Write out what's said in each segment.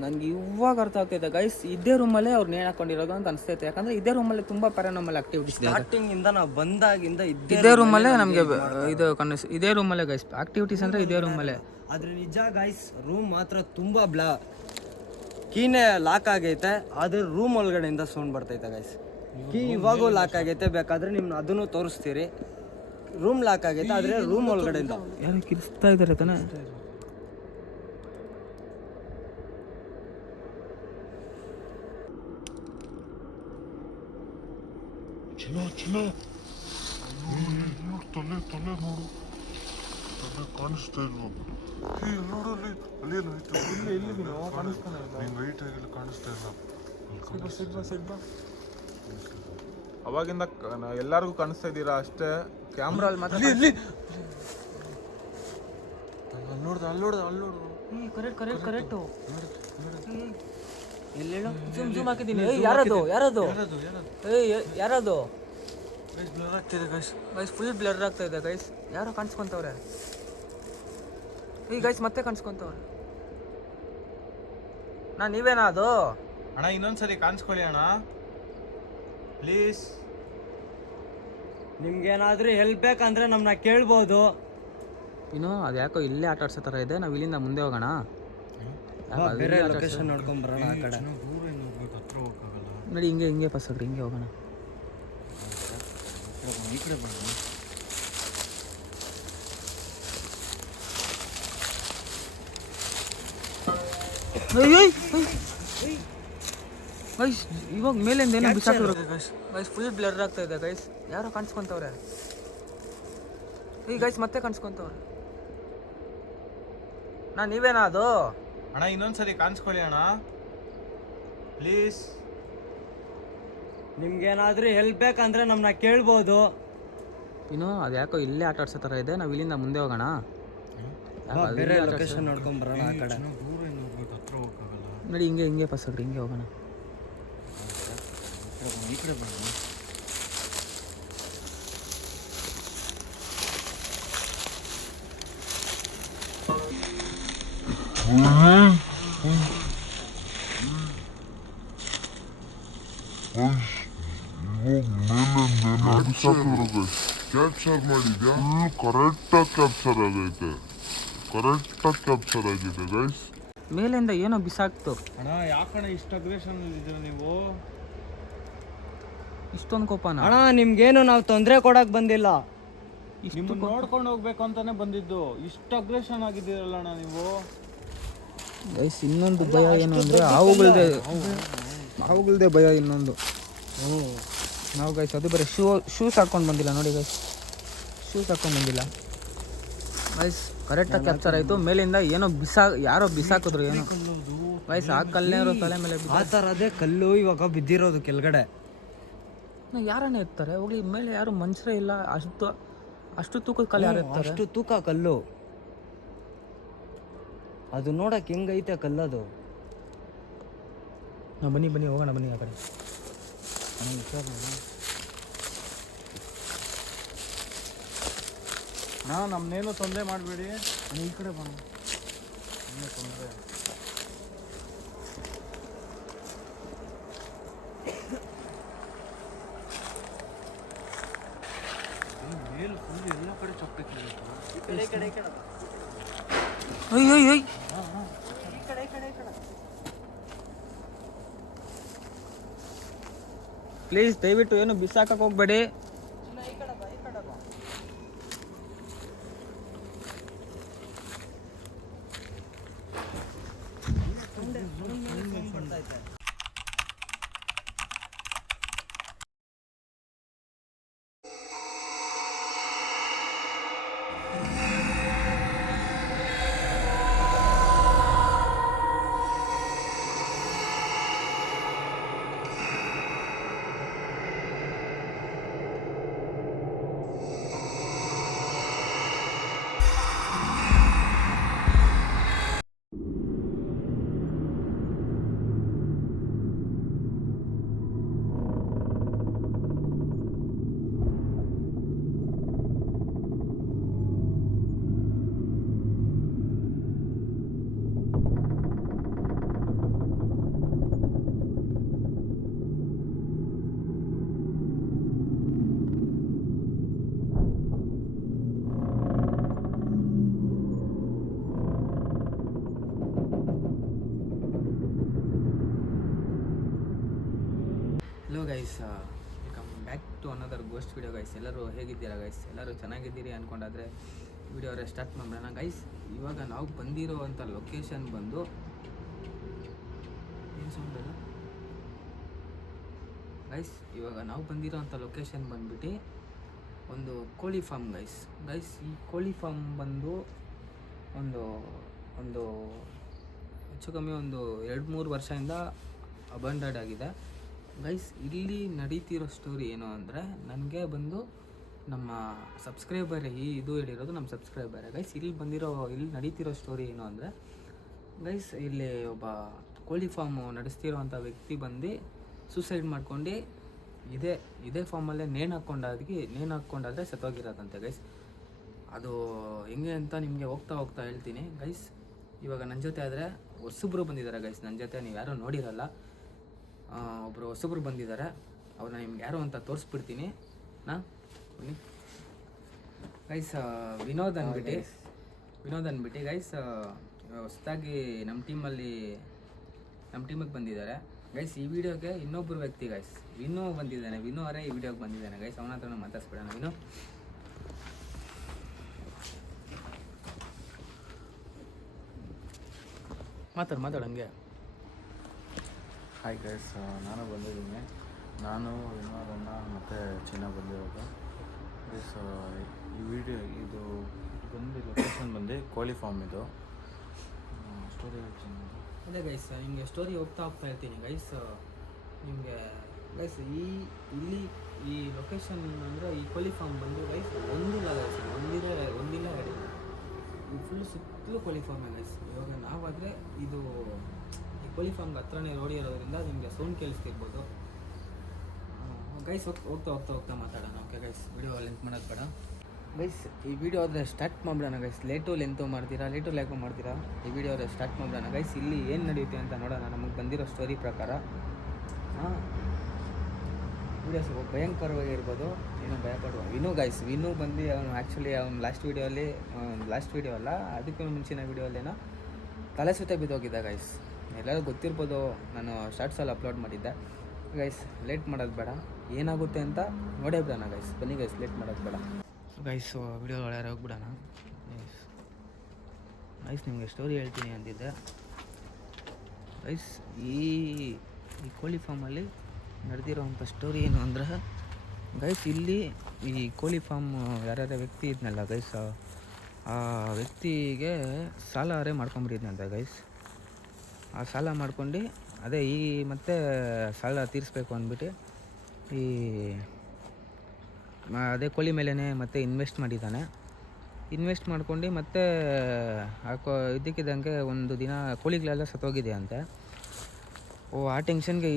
ನನಗೆ ಇವಾಗ ಅರ್ಥ ಆಗ್ತೈತೆ ಗೈಸ್, ಇದೇ ರೂಮಲ್ಲೇ ಅವ್ರು ನೇಣು ಹಾಕೊಂಡಿರೋದು ಅಂತ ಅನಿಸ್ತೈತೆ. ಯಾಕಂದರೆ ಇದೇ ರೂಮಲ್ಲಿ ತುಂಬ ಪ್ಯಾರಾನಾರ್ಮಲ್ ಆಕ್ಟಿವಿಟೀಸ್ ಇದೆ. ಸ್ಟಾರ್ಟಿಂಗಿಂದ ನಾವು ಬಂದಾಗಿಂದ ಇದೇ ರೂಮಲ್ಲೇ ನಮಗೆ ಇದು ಇದೇ ರೂಮಲ್ಲೇ ಗೈಸ್ ಆಕ್ಟಿವಿಟೀಸ್ ಅಂದರೆ ಇದೇ ರೂಮಲ್ಲೇ. ಆದರೆ ನಿಜ ಗೈಸ್, ರೂಮ್ ಮಾತ್ರ ತುಂಬ ಕೀನೇ ಲಾಕ್ ಆಗೈತೆ, ಆದರೆ ರೂಮ್ ಒಳಗಡೆಯಿಂದ ಸೌಂಡ್ ಬರ್ತೈತೆ ಗೈಸ್. ಕೀ ಇವಾಗೂ ಲಾಕ್ ಆಗೈತೆ, ಬೇಕಾದರೆ ನಿಮ್ನ ಅದನ್ನು ತೋರಿಸ್ತೀರಿ. ರೂಮ್ ಲಾಕ್ ಆಗೈತೆ, ಆದರೆ ರೂಮ್ ಒಳಗಡೆಯಿಂದ ಯಾರು ಕಿರಿಸ್ತಾ ಇದ್ದಾರೆ ತಾನೆ. ಚಲೋ ತಲೆ ನೋಡು, ತಲೆ ಕಾಣಿಸ್ತಾ ಇಲ್ವ? ನೋಡಲ್ಲಿ ಅಲ್ಲೇನಾಯ್ತು? ಇಲ್ಲಿ ಕಾಣಿಸ್ತಾನೆ ಇಲ್ಲ. ನಿಂಗೆ ವೈಟ್ ಆಗಿಲ್ಲ, ಕಾಣಿಸ್ತಾ ಇಲ್ಲ. ಅವಾಗಿಂದ ಎಲ್ಲರಿಗೂ ಕಾಣಿಸ್ತಾ ಇದ್ದೀರಾ ಅಷ್ಟೇ, ಕ್ಯಾಮ್ರಾ ಅಲ್ಲಿ ಮಾತ್ರ. ಅಲ್ಲಿ ಕರೆಕ್ಟ್ ಎಲ್ಲೇಳು ಜೂಮ್ ಹಾಕಿದ್ದೀನಿ. ಯಾರದು ಬ್ಲರ್ ಆಗ್ತಿದೆ ಗೈಸ್. ಫುಲ್ ಬ್ಲರ್ ಆಗ್ತಾ ಇದೆ ಗೈಸ್. ಯಾರೋ ಕಾಣಿಸ್ಕೊಂತವ್ರೆ ಗೈಸ್, ಮತ್ತೆ ಕಾಣಿಸ್ಕೊಂತವ್ರೆ. ನೀವೇನಾ ಅದು? ಅಣ್ಣ ಇನ್ನೊಂದ್ಸರಿ ಕಾಣಿಸ್ಕೊಳ್ಳಿ ಅಣ್ಣ ಪ್ಲೀಸ್. ನಿಮ್ಗೇನಾದ್ರೂ ಹೆಲ್ಪ್ ಬೇಕಂದ್ರೆ ನಮ್ಮನ್ನ ಕೇಳ್ಬೋದು. ಇನ್ನು ಅದು ಯಾಕೋ ಇಲ್ಲೇ ಆಟ ಆಡ್ಸೋ ಥರ ಇದೆ. ನಾವು ಇಲ್ಲಿಂದ ಮುಂದೆ ಹೋಗೋಣ, ಬೇರೆ ಲೊಕೇಶನ್ ನೋಡ್ಕೊಂಡ್ ಬರೋಣ. ಆ ಕಡೆ ನೋಡಿ, ಹಿಂಗೆ ಪಸ್ಸಾಗ್ರಿ, ಹಿಂಗೆ ಹೋಗೋಣ. ಈ ಕಡೆ ಬರೋಣ. ಗೈಸ್ ಇವಾಗ ಮೇಲಿಂದ ಏನೋ ಬಿಸಾಕಿದ್ರು ಗೈಸ್. ಫುಲ್ ಬ್ಲರ್ ಆಗ್ತಾ ಇದೆ ಗೈಸ್. ಯಾರೋ ಕಾಣಿಸ್ಕೊಂತವ್ರೆ ಗೈಸ್, ಮತ್ತೆ ಕಾಣಿಸ್ಕೊಂತವ್ರೆ. ನೀವೇನಾ ಅದು? ಅಣ್ಣ ಇನ್ನೊಂದ್ಸರಿ ಕಾಣಿಸ್ಕೊಳ್ಳಿ ಅಣ್ಣ ಪ್ಲೀಸ್. ನಿಮ್ಗೇನಾದ್ರೂ ಹೆಲ್ಪ್ ಬೇಕಂದ್ರೆ ನಮ್ಮನ್ನ ಕೇಳ್ಬೋದು. ಇನ್ನು ಅದು ಯಾಕೋ ಇಲ್ಲೇ ಆಟ ಆಡ್ಸೋ ಥರ ಇದೆ. ನಾವು ಇಲ್ಲಿಂದ ಮುಂದೆ ಹೋಗೋಣ, ಬೇರೆ ಲೊಕೇಶನ್ ನೋಡ್ಕೊಂಡ್ ಬರೋಣ. ಆ ಕಡೆ ನೋಡಿ, ಹಿಂಗೆ ಪಸ್ಸಾಗ್ರಿ, ಹಿಂಗೆ ಹೋಗೋಣ. ಈ ಕಡೆ ಬರೋಣ. ಕ್ಯಾಪ್ಚರ್ ಮಾಡಿದ್ಯಾ? ಕರೆಕ್ಟಾಗಿ ಕ್ಯಾಪ್ಚರ್ ಆಗೈತೆ, ಕರೆಕ್ಟಾಗಿ ಕ್ಯಾಪ್ಚರ್ ಆಗಿದೆ ಗೈಸ್. ಮೇಲಿಂದ ಏನೋ ಬಿಸಾಕ್ತು. ಅಣ್ಣ ಯಾಕಣ್ಣ ಇಷ್ಟು ಅಗ್ರೆಷನ್ ಇದ್ದೀರ ನೀವು? ಇಷ್ಟೊಂದು ಕೋಪನ? ಅಣ್ಣ ನಿಮ್ಗೇನು ನಾವು ತೊಂದರೆ ಕೊಡಕ್ ಬಂದಿಲ್ಲ, ನಿಮ್ಮನ್ನ ನೋಡ್ಕೊಂಡು ಹೋಗ್ಬೇಕು ಅಂತಾನೆ ಬಂದಿದ್ದು. ಇಷ್ಟು ಅಗ್ರೆಷನ್ ಆಗಿದ್ದೀರಲ್ಲ ಅಣ್ಣ ನೀವು. ಗೈಸ್ ಇನ್ನೊಂದು ಭಯ ಏನು ಅಂದರೆ ಹಾವುಗಳದೇ ಭಯ ಇನ್ನೊಂದು. ನಾವು ಗೈಸ್ ಅದು ಬರೀ ಶೂಸ್ ಹಾಕ್ಕೊಂಡು ಬಂದಿಲ್ಲ ನೋಡಿ ಗೈಸ್, ಶೂಸ್ ಹಾಕ್ಕೊಂಡು ಬಂದಿಲ್ಲ ಗೈಸ್. ಕರೆಕ್ಟಾಗಿ ಕ್ಯಾಪ್ಚರ್ ಆಯಿತು. ಮೇಲಿಂದ ಏನೋ ಯಾರೋ ಬಿಸಾಕಿದ್ರು ಏನೋ ಗೈಸ್. ಆ ಕಲ್ಲೇ ಇರೋ ತಲೆ ಮೇಲೆ ಆ ಥರದೇ ಕಲ್ಲು ಇವಾಗ ಬಿದ್ದಿರೋದು ಕೆಳಗಡೆ. ಯಾರನ್ನೇ ಇರ್ತಾರೆ ಹೋಗಿ ಮೇಲೆ? ಯಾರು ಮನುಷ್ಯರೇ ಇಲ್ಲ. ಅಷ್ಟು ತೂಕದ ಕಲ್ಲು ಯಾರು ಇರ್ತಾರೆ? ಅಷ್ಟು ತೂಕ ಕಲ್ಲು ಅದು. ನೋಡಕ್ಕೆ ಹೆಂಗೈತೆ ಕಲ್ಲದು. ಬನ್ನಿ ಹೋಗೋಣ, ಬನ್ನಿ ಆ ಕಡೆ. ನಮ್ಮನ್ನೇನು ತೊಂದರೆ ಮಾಡಬೇಡಿ. ಈ ಕಡೆ ಬರೋಣ. ತೊಂದರೆ ಎಲ್ಲ ಕಡೆ ಚಪ್ಪಲಿ ಪ್ಲೀಸ್ ದಯವಿಟ್ಟು ಏನು ಬಿಸಾಕಕ್ಕೆ ಹೋಗ್ಬೇಡಿ. Guys, welcome back to another ghost video guys. ಎಲ್ಲರೂ ಹೇಗಿದ್ದೀರಾ ಗೈಸ್? ಎಲ್ಲರೂ ಚೆನ್ನಾಗಿದ್ದೀರಿ ಅಂದ್ಕೊಂಡಾದರೆ ವಿಡಿಯೋ ಅವರೇ ಸ್ಟಾರ್ಟ್ ಮಾಡೋಣ ಗೈಸ್. ಇವಾಗ ನಾವು ಬಂದಿರೋವಂಥ ಲೊಕೇಶನ್ ಬಂದು ಏನು ಸೌಂಡ್ ಅಲ್ಲ ಗೈಸ್, ಇವಾಗ ನಾವು ಬಂದಿರೋವಂಥ ಲೊಕೇಶನ್ ಬಂದ್ಬಿಟ್ಟು ಒಂದು ಕೋಳಿ ಫಾರ್ಮ್ ಗೈಸ್. ಈ ಕೋಳಿ ಫಾರ್ಮ್ ಬಂದು ಒಂದು ಹೆಚ್ಚು ಕಮ್ಮಿ ಒಂದು 2-3 ವರ್ಷದಿಂದ ಅಬಂಡಡ್ ಆಗಿದೆ ಗೈಸ್. ಇಲ್ಲಿ ನಡೀತಿರೋ ಸ್ಟೋರಿ ಏನು ಅಂದರೆ, ನನಗೆ ಬಂದು ನಮ್ಮ ಸಬ್ಸ್ಕ್ರೈಬರ್ ಇದು ಹೇಳಿರೋದು ನಮ್ಮ ಸಬ್ಸ್ಕ್ರೈಬರೇ ಗೈಸ್. ಇಲ್ಲಿ ನಡೀತಿರೋ ಸ್ಟೋರಿ ಏನು ಅಂದರೆ ಗೈಸ್, ಇಲ್ಲಿ ಒಬ್ಬ ಕೋಳಿ ಫಾರ್ಮು ನಡೆಸ್ತಿರೋವಂಥ ವ್ಯಕ್ತಿ ಬಂದು ಸೂಸೈಡ್ ಮಾಡ್ಕೊಂಡು ಇದೇ ಫಾರ್ಮಲ್ಲೇ ನೇಣು ಹಾಕ್ಕೊಂಡಾದ್ರೆ ಸತ್ತೋಗಿರೋದಂತೆ ಗೈಸ್. ಅದು ಹೆಂಗೆ ಅಂತ ನಿಮಗೆ ಹೋಗ್ತಾ ಹೇಳ್ತೀನಿ ಗೈಸ್. ಇವಾಗ ನನ್ನ ಜೊತೆ ಆದರೆ ಹೊಸಬ್ರು ಬಂದಿದ್ದಾರೆ ಗೈಸ್. ನನ್ನ ಜೊತೆ ನೀವು ಯಾರೂ ನೋಡಿರಲ್ಲ, ಒಬ್ಬರು ಹೊಸಬ್ರು ಬಂದಿದ್ದಾರೆ. ಅವ್ರನ್ನ ನಿಮ್ಗೆ ಯಾರು ಅಂತ ತೋರಿಸ್ಬಿಡ್ತೀನಿ ಬನ್ನಿ ಗೈಸ್. ವಿನೋದ್ ಅಂದ್ಬಿಟ್ಟು ಗೈಸ್ ಹೊಸದಾಗಿ ನಮ್ಮ ಟೀಮಿಗೆ ಬಂದಿದ್ದಾರೆ ಗೈಸ್. ಈ ವಿಡಿಯೋಗೆ ಇನ್ನೊಬ್ಬರು ವ್ಯಕ್ತಿ ಗೈಸ್, ವಿನೋ ಅವರೇ ಈ ವಿಡಿಯೋಗೆ ಬಂದಿದ್ದಾನೆ ಗೈಸ್. ಅವನ ಹತ್ರ ಮಾತಾಡ್ಸ್ಬಿಡೋಣ. ವಿನೋ, ಮಾತಾಡಂಗೆ. ಹಾಯ್ ಗೈಸ್, ನಾನು ಬಂದಿದ್ದೀನಿ. ನಾನು ವಿನೋದಣ್ಣ ಮತ್ತು ಚಿನ್ನ ಬಂದಿರೋದು ಗೈಸ್. ಈ ವಿಡಿಯೋ ಇದು ಲೊಕೇಶನ್ ಬಂದು ಕೋಳಿ ಫಾರ್ಮ್. ಇದು ಸ್ಟೋರಿ ಹೇಳ್ತೀನಿ. ಅದೇ ಗೈಸ್, ನಿಮಗೆ ಸ್ಟೋರಿ ಹೋಗ್ತಾ ಇರ್ತೀನಿ ಗೈಸ್. ನಿಮಗೆ ಗೈಸ್ ಈ ಲೊಕೇಶನ್ ಅಂದರೆ ಈ ಕೋಳಿ ಫಾರ್ಮ್ ಬಂದು ಗೈಸ್ ಒಂದಿಲ್ಲ ಗೈಸ್, ಒಂದಿಲ್ಲ ಎರಡು, ಈ ಫುಲ್ ಸುತ್ತಲೂ ಕೋಳಿ ಫಾರ್ಮೇ ಗೈಸ್. ಇವಾಗ ನಾವಾದರೆ ಇದು ಈ ಕೋಳಿ ಫಾರ್ಮ್ಗೆ ಹತ್ರನೇ ರೋಡ್ ಇರೋದ್ರಿಂದ ನಿಮಗೆ ಸೌಂಡ್ ಕೇಳಿಸ್ತಿರ್ಬೋದು ಗೈಸ್. ಹೋಗ್ತಾ ಮಾತಾಡೋಣ. ಓಕೆ ಗೈಸ್, ವಿಡಿಯೋ ಲೆಂತ್ ಮಾಡೋದು ಬೇಡ ಗೈಸ್. ಈ ವಿಡಿಯೋ ಆದರೆ ಸ್ಟಾರ್ಟ್ ಮಾಡಿಬಿಡೋಣ ಗೈಸ್. ಲೇಟು ಮಾಡ್ತೀರಾ ಈ ವಿಡಿಯೋ ಆದರೆ ಸ್ಟಾರ್ಟ್ ಮಾಡಿಬಿಡೋಣ ಗೈಸ್. ಇಲ್ಲಿ ಏನು ನಡೆಯುತ್ತೆ ಅಂತ ನೋಡೋಣ. ನಮಗೆ ಬಂದಿರೋ ಸ್ಟೋರಿ ಪ್ರಕಾರ ವಿಡಿಯೋ ಸ್ವಲ್ಪ ಭಯಂಕರವಾಗಿರ್ಬೋದು, ಏನೋ ಭಯಪಡುವ. ವಿನು ಬಂದು ಅವನು ಲಾಸ್ಟ್ ವಿಡಿಯೋ ಅಲ್ಲ, ಅದಕ್ಕೂ ಮುಂಚಿನ ವಿಡಿಯೋಲ್ಲೇನೋ ತಲೆ ಸುತ್ತ ಬಿದ್ದೋಗಿದ್ದ ಗೈಸ್. ಎಲ್ಲರೂ ಗೊತ್ತಿರ್ಬೋದು, ನಾನು ಶಾರ್ಟ್ಸಲ್ಲಿ ಅಪ್ಲೋಡ್ ಮಾಡಿದ್ದೆ ಗೈಸ್. ಲೇಟ್ ಮಾಡೋದು ಬೇಡ, ಏನಾಗುತ್ತೆ ಅಂತ ನೋಡೇ ಬಿಡೋಣ ಗೈಸ್. ಬನ್ನಿ ಗೈಸ್, ಲೇಟ್ ಮಾಡೋದು ಬೇಡ ಗೈಸ್. ವಿಡಿಯೋ ಒಳಗೆ ಹೋಗ್ಬಿಡೋಣ ಗೈಸ್. ನಿಮಗೆ ಸ್ಟೋರಿ ಹೇಳ್ತೀನಿ ಅಂದಿದ್ದೆ ಗೈಸ್. ಈ ಕೋಳಿ ಫಾರ್ಮಲ್ಲಿ ನಡೆದಿರೋವಂಥ ಸ್ಟೋರಿ ಏನು ಅಂದರೆ ಗೈಸ್, ಇಲ್ಲಿ ಈ ಕೋಳಿ ಫಾರ್ಮ್ ಯಾರ್ಯಾರ ವ್ಯಕ್ತಿ ಇದ್ನಲ್ಲ ಗೈಸ್, ಆ ವ್ಯಕ್ತಿಗೆ ಸಾಲ ಮಾಡ್ಕೊಂಬಿಟ್ಟಿದ್ನಂತೆ ಗೈಸ್. ಆ ಸಾಲ ಮಾಡ್ಕೊಂಡು ಮತ್ತೆ ಸಾಲ ತೀರಿಸ್ಬೇಕು ಅಂದ್ಬಿಟ್ಟು ಅದೇ ಕೋಳಿ ಮೇಲೇ ಮತ್ತೆ ಇನ್ವೆಸ್ಟ್ ಮಾಡ್ಕೊಂಡು ಮತ್ತೆ ಇದ್ದಕ್ಕಿದ್ದಂಗೆ ಒಂದು ದಿನ ಕೋಳಿಗಳೆಲ್ಲ ಸತ್ತೋಗಿದೆ ಅಂತೆ. ಆ ಟೆನ್ಷನ್ಗೆ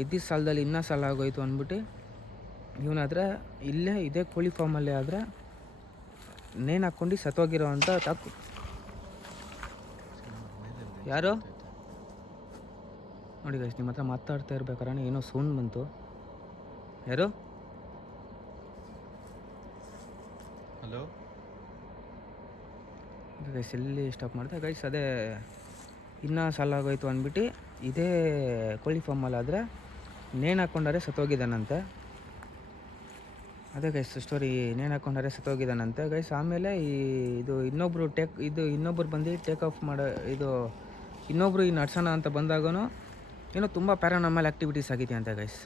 ಇದ್ದಿದ್ದ ಸಾಲದಲ್ಲಿ ಸಾಲ ಆಗೋಯ್ತು ಅಂದ್ಬಿಟ್ಟು ಇವನಾದರೆ ಇದೇ ಕೋಳಿ ಫಾರ್ಮಲ್ಲೇ ಆದರೆ ನೇಣು ಹಾಕ್ಕೊಂಡು ಸತ್ತೋಗಿರೋ ಅಂಥ ಯಾರು ನೋಡಿ ಗೈಸ್. ನಿಮ್ಮ ಹತ್ರ ಮಾತಾಡ್ತಾ ಇರ್ಬೇಕಾದ್ರೆ ಏನೋ ಸೌಂಡ್ ಬಂತು. ಯಾರು? ಹಲೋ ಗೈಸ್, ಎಲ್ಲಿ ಸ್ಟಾಪ್ ಮಾಡಿದೆ ಗೈಸ್? ಅದೇ ಸಾಲ ಆಗೋಯ್ತು ಅಂದ್ಬಿಟ್ಟು ಇದೇ ಕೋಳಿ ಫಾರ್ಮಲ್ಲಾದರೆ ನೇಣು ಹಾಕ್ಕೊಂಡಾರೆ ಸತ್ತೋಗಿದ್ದಾನಂತೆ. ಅದೇ ಗೈಸ್ ಸ್ಟೋರಿ, ನೇಣು ಹಾಕ್ಕೊಂಡಾರೆ ಸತ್ತೋಗಿದ್ದಾನಂತೆ ಗೈಸ್. ಆಮೇಲೆ ಇನ್ನೊಬ್ರು ಬಂದು ಟೇಕ್ ಆಫ್ ಇನ್ನೊಬ್ರು ನಡ್ಸೋಣ ಅಂತ ಬಂದಾಗೂ ಏನೋ ತುಂಬ ಪ್ಯಾರಾನಾರ್ಮಲ್ ಆ್ಯಕ್ಟಿವಿಟೀಸ್ ಆಗಿದೆಯಂತೆ ಗೈಸ್.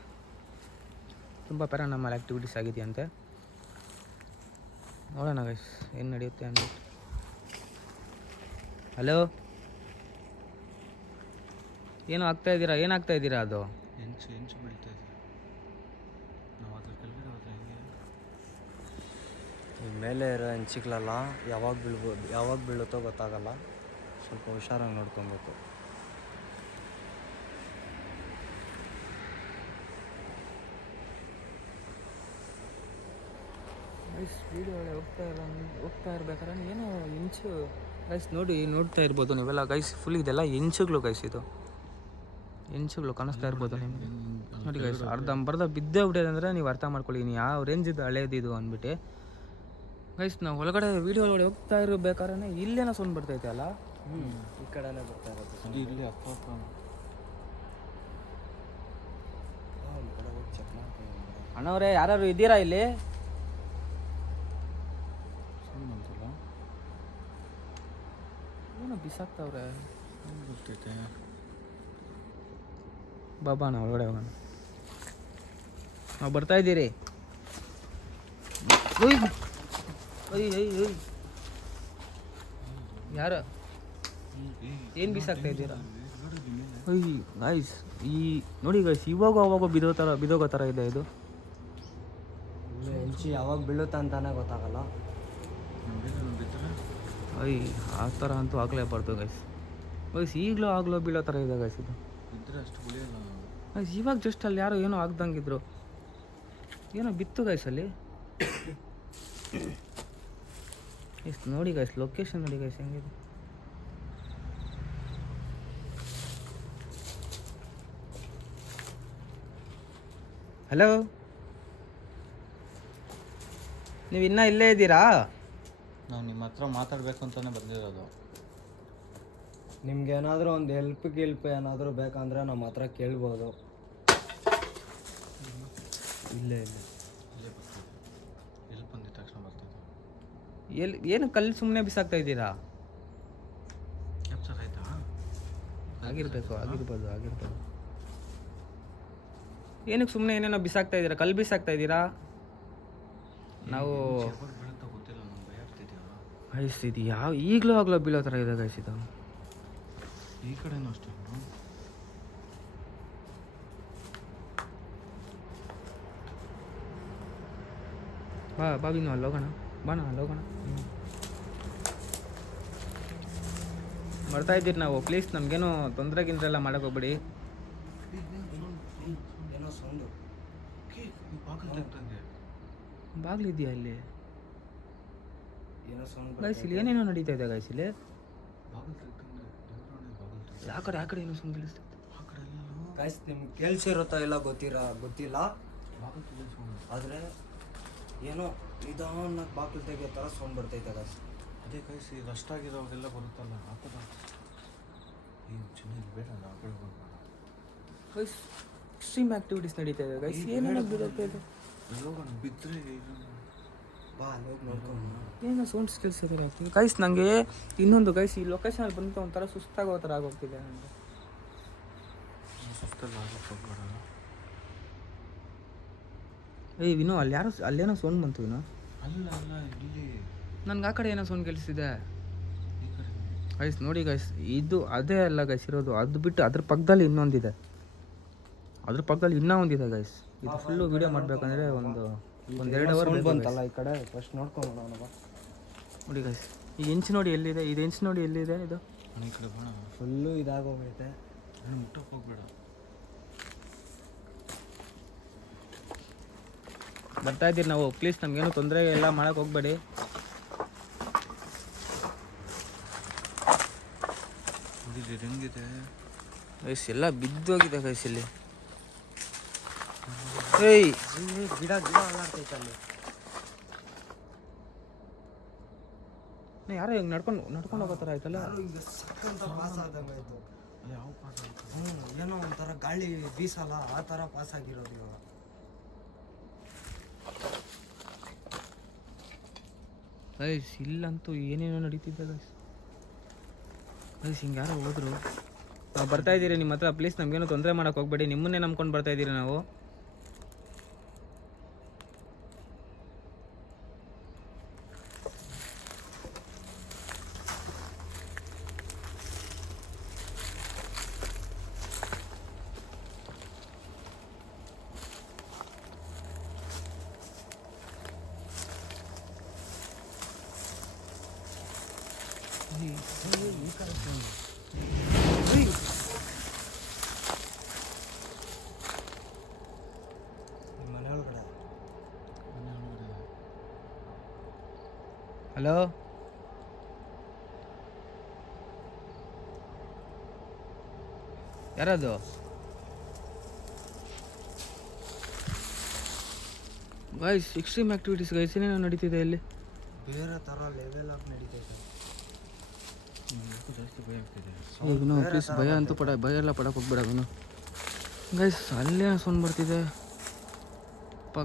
ನೋಡೋಣ ಗೈಸ್ ಏನು ನಡೆಯುತ್ತೆ ಅಂದ್ಬಿಟ್ಟು. ಹಲೋ, ಏನು ಆಗ್ತಾ ಇದ್ದೀರಾ? ಅದು ಹೆಂಚು ಬೀಳ್ತಾ ಇದೆ. ನಾವು ಅದ್ರ ಕೆಳಗಡೆ ಹೋದ್ರೆ ಹೆಂಗೆ? ಈ ಮೇಲೆ ಇರೋ ಹೆಂಚಿಗಳಲ್ಲ ಯಾವಾಗ ಬೀಳುತ್ತೋ ಗೊತ್ತಾಗಲ್ಲ. ಸ್ವಲ್ಪ ಹುಷಾರಾಗಿ ನೋಡ್ಕೊಬೇಕು. ಗೈಸ್, ವೀಡಿಯೋ ಒಳಗೆ ಹೋಗ್ತಾ ಇರ್ಬೇಕಾದ್ರೆ ಏನೋ ಇಂಚು ಗೈಸ್ ನೋಡ್ತಾ ಇರ್ಬೋದು ನೀವೆಲ್ಲ ಗೈಸ್. ಫುಲ್ ಇದೆಲ್ಲ ಇಂಚುಗಳು ಗೈಸ್. ಇದು ಇಂಚುಗಳು ಕಾಣಿಸ್ತಾ ಇರ್ಬೋದು ನಿಮಗೆ. ನೋಡಿ ಗೈಸ್, ಅರ್ಧಂಬರ್ಧ ಬಿದ್ದೇ ಬಿಟ್ಟಿದೆ ಅಂದರೆ ನೀವು ಅರ್ಥ ಮಾಡ್ಕೊಳ್ಳಿ ಯಾವ ರೇಂಜಿದ್ದು ಹಳೇದಿದು ಅಂದ್ಬಿಟ್ಟು ಗೈಸ್. ನಾವು ಒಳಗಡೆ ವೀಡಿಯೋ ಒಳಗಡೆ ಹೋಗ್ತಾ ಇರಬೇಕಾದ್ರೆ ಇಲ್ಲೇನೋ ಸೌಂಡ್ ಬರ್ತೈತೆ ಅಲ್ಲ. ಈ ಕಡೆನೇ ಬರ್ತಾ ಇರೋದು ಇಲ್ಲಿ ಅಕ್ಕ ಈ ಕಡೆ ಅಣ್ಣವ್ರೆ ಯಾರು ಇದ್ದೀರಾ ಇಲ್ಲಿ? ಸೌಂಡ್ ಬಂತಲ್ಲ, ಏನೋ ಬಿಸಾಕ್ತವ್ರೆ. ಗೊತ್ತೈತೆ. ಬಾಬಾ ನಾ ಒಳಗಡೆ ಹೋಗೋಣ. ನಾವು ಬರ್ತಾ ಇದ್ದೀರಿ. ಯಾರು ಏನು ಬಿಸಾಕ್ತಾ ಇದ್ದೀರಾ? ಗೈಸ್ ಈ ನೋಡಿ ಗೈಸ್, ಇವಾಗ ಅವಾಗ ಬಿದೋಗೋ ಥರ ಇದೆ ಇದು. ಹೆಂಚಿ ಯಾವಾಗ ಬೀಳುತ್ತಾ ಅಂತಾನೆ ಗೊತ್ತಾಗಲ್ಲ. ಆ ಥರ ಅಂತೂ ಆಗಲೇಬಾರ್ದು ಗೈಸ್. ಈಗಲೂ ಆಗಲೋ ಬೀಳೋ ಥರ ಇದೆ ಗೈಸ್ ಇದು. ಇದ್ರೆ ಅಷ್ಟು ಉಳಿಯಲ್ಲ. ಗೈಸ್ ಇವಾಗ ಜಸ್ಟ್ ಅಲ್ಲಿ ಯಾರೋ ಏನೋ ಆಗ್ದಂಗಿದ್ರು, ಏನೋ ಬಿತ್ತು ಗೈಸ್ ಅಲ್ಲಿ. ಎಷ್ಟು ನೋಡಿ ಗೈಸ್, ಲೊಕೇಶನ್ ನೋಡಿ ಗೈಸ್ ಹೆಂಗಿದೆ. ಹಲೋ, ನೀವು ಇನ್ನೂ ಇಲ್ಲೇ ಇದ್ದೀರಾ? ನಾವು ನಿಮ್ಮ ಹತ್ರ ಮಾತಾಡಬೇಕು ಅಂತಲೇ ಬಂದಿರೋದು. ನಿಮ್ಗೆ ಏನಾದರೂ ಒಂದು ಹೆಲ್ಪ್ ಏನಾದರೂ ಬೇಕಂದ್ರೆ ನಮ್ಮ ಹತ್ರ ಕೇಳ್ಬೋದು. ಇಲ್ಲೇ ಬರ್ತಾರೆ. ಎಲ್ಲಿ ಬಂದಿದ ತಕ್ಷಣ ಬರ್ತದೆ. ಏನು ಕಲ್ಲು ಸುಮ್ಮನೆ ಬಿಸಾಕ್ತಾ ಇದ್ದೀರಾ? ಕ್ಯಾಪ್ಚರ್ ಆಯ್ತಾ? ಆಗಿರ್ಬೋದು. ಏನಕ್ಕೆ ಸುಮ್ಮನೆ ಏನೇನೋ ಬಿಸಾಕ್ತಾ ಇದ್ದೀರಾ? ಕಲ್ಲು ಬಿಸಾಕ್ತಾ ಇದ್ದೀರಾ? ನಾವು ಬೀಳುತ್ತಾ ಗೊತ್ತಿಲ್ಲ, ನಮ್ಗೆ ಭಯ ಆಗ್ತಿದೆಯಲ್ಲ. ಗೈಸ್ ಇದು ಈಗಲೂ ಆಗಲೋ ಬೀಳೋ ಥರ ಇದೆ ಗೈಸ್ ಇದು. ಈ ಕಡೆನೂ ಅಷ್ಟೇ. ಬಾಬಿನೂ ಅಲ್ಲಿ ಹೋಗೋಣ, ಅಲ್ಲಿ ಹೋಗೋಣ. ಬರ್ತಾ ಇದ್ದೀರಿ ನಾವು, ಪ್ಲೀಸ್ ನಮಗೇನು ತೊಂದರೆ ಗಿಂದ್ರೆ ಮಾಡೋಕೆ ಹೋಗ್ಬೇಡಿ. ಏನೋ ಸೌಂಡು. ಬಾಗಿಲಿದೆಯಾ ಇಲ್ಲಿ? ಏನೋ ಸೌಂಡ್ ಗೈಸ್ ಇಲ್ಲಿ ಏನೇನೋ ನಡೀತಾ ಇದೆ ಗೈಸ್ ಇಲ್ಲಿ. ಆ ಕಡೆ ಏನೋ ಸೌಂಡ್ ಕೇಳಿಸ್ತೈತೆ. ಗೈಸ್ ನಿಮ್ಗೆ ಕೇಳಿಸಿರುತ್ತಾ ಇಲ್ಲ ಗೊತ್ತಿಲ್ಲ, ಆದರೆ ಏನೋ ನಿಧಾನಕ್ಕೆ ಬಾಗಿಲು ತೆಗಿಯೋ ಥರ ಸೌಂಡ್ ಬರ್ತೈತೆ ಗೈಸ್. ಅದೇ ಕೈಸಿ ರಸ್ಟ್ ಆಗಿರೋವಾಗೆಲ್ಲ ಬರುತ್ತಲ್ಲ ಆ ಥರ. ಏನು ಚೆನ್ನಾಗಿ ಬೇಡ, ಆ ಕಡೆ ಹೋಗ್ಬೇಡ ಗೈಸ್. ಎಕ್ಸ್ಟ್ರೀಮ್ ಆ್ಯಕ್ಟಿವಿಟೀಸ್ ನಡೀತಾ ಇದೆ ಗೈಸ್. ಏನೇನೋ ಬೀಳುತ್ತೆ ಇದು. ಹೋಗೋಣ, ಬಿದ್ದರೆ ಬಾ ಅಲ್ಲಿ ಹೋಗಿ ನೋಡ್ಕೊಂಡು. ಏನೋ ಸೌಂಡ್ಸ್ ಕೇಳಿಸಿದ್ರೆ ಆಗ್ತೀವಿ ಗೈಸ್. ನನಗೆ ಇನ್ನೊಂದು ಗೈಸ್, ಈ ಲೊಕೇಶನಲ್ಲಿ ಬಂದು ಒಂಥರ ಸುಸ್ತಾಗೋ ಥರ ಆಗೋಗ್ತಿದೆ ನನಗೆ. ಸುಸ್ತಲ್ಲ ಆಗಕ್ಕೆ ಹೋಗ್ಬೇಡ. ವಿನೋ ಅಲ್ಲೇನೋ ಸೌಂಡ್ ಬಂತು ವಿನೋ. ಅಲ್ಲ ಇಲ್ಲಿ ನನ್ಗೆ ಆ ಕಡೆ ಏನೋ ಸೌಂಡ್ ಕೇಳಿಸಿದೆ ಈ ಕಡೆ ಗೈಸ್. ನೋಡಿ ಗೈಸ್, ಇದು ಅದೇ ಅಲ್ಲ ಗೈಸ್ ಇರೋದು. ಅದು ಬಿಟ್ಟು ಅದ್ರ ಪಕ್ಕದಲ್ಲಿ ಇನ್ನೊಂದಿದೆ, ಇನ್ನೂ ಒಂದಿದೆ ಗೈಸ್. ಇದು ಫುಲ್ಲು ವೀಡಿಯೋ ಮಾಡಬೇಕಂದ್ರೆ ಒಂದು 2 ಅವರ್ ಬಂತಲ್ಲ ಈ ಕಡೆ. ಫಸ್ಟ್ ನೋಡ್ಕೊಂಡು ನೋಡಿ ಗೈಸ್, ಈ ಹೆಂಚು ನೋಡಿ ಎಲ್ಲಿದೆ, ಇದು ಹೆಂಚು ನೋಡಿ ಎಲ್ಲಿದೆ. ಇದು ಈ ಕಡೆ ಬೇಡ, ಫುಲ್ಲು ಇದಾಗೋಗೈತೆ. ಮುಟ್ಟಕ್ಕೆ ಹೋಗ್ಬೇಡ. ಬರ್ತಾ ಇದ್ದೀರಿ ನಾವು, ಪ್ಲೀಸ್ ನಮಗೇನು ತೊಂದರೆ ಎಲ್ಲ ಮಾಡೋಕೆ ಹೋಗ್ಬೇಡಿ. ಹೆಂಗಿದೆ ಗೈಸ್, ಎಲ್ಲ ಬಿದ್ದೋಗಿದೆ ಗೈಸ್ ಇಲ್ಲಿ. ಗಿಡ ಅಲ್ಲಾಡ್ತೈತೆ ಅಲ್ಲಿ. ಯಾರೋ ಹಿಂಗೆ ನಡ್ಕೊಂಡು ಹೋಗೋ ಥರ ಆಯ್ತಲ್ಲ. ಈಗ ಸಕ್ಕಂತ ಪಾಸ್ ಆದಂಗೆ ಆಯಿತು. ಯಾವ ಪಾಠ? ಏನೋ ಒಂಥರ ಗಾಳಿ ಬೀಸಲ್ಲ ಆ ಥರ ಪಾಸ್ ಆಗಿರೋದು ಇವಾಗ. ಗೈಸ್ ಇಲ್ಲಂತೂ ಏನೇನೋ ನಡೀತಿದ್ದೆ ಗೈಸ್. ಹಿಂಗೆ ಯಾರೋ ಹೋದ್ರು. ನಾವು ಬರ್ತಾ ಇದ್ದೀರಿ ನಿಮ್ಮ ಹತ್ರ, ಪ್ಲೀಸ್ ನಮಗೇನು ತೊಂದರೆ ಮಾಡೋಕೆ ಹೋಗ್ಬೇಡಿ. ನಿಮ್ಮನ್ನೇ ನಂಬ್ಕೊಂಡು ಬರ್ತಾ ಇದ್ದೀರಿ ನಾವು. ಮನೆ ಒಳಗಡೆ ಹಲೋ, ಯಾರದು? ಗೈಸ್ ಎಕ್ಸ್ಟ್ರೀಮ್ ಆ್ಯಕ್ಟಿವಿಟೀಸ್ ಗೈಸ್ ಏನೇನೋ ನಡೀತಿದೆ ಇಲ್ಲಿ. ಬೇರೆ ಥರ ಲೆವೆಲ್ ಆಗಿ ನಡೀತೈತೆ. ಜಾಸ್ತಿ ಭಯ ಆಗ್ತಿದೆ. ಈಗ ಪ್ಲೀಸ್ ಭಯ ಎಲ್ಲ ಪಡಕ್ಕೆ ಹೋಗ್ಬೇಡ ಅವನು. ಗೈಸ್ ಅಲ್ಲೇ ಸೌಂಡ್ ಬರ್ತಿದೆ.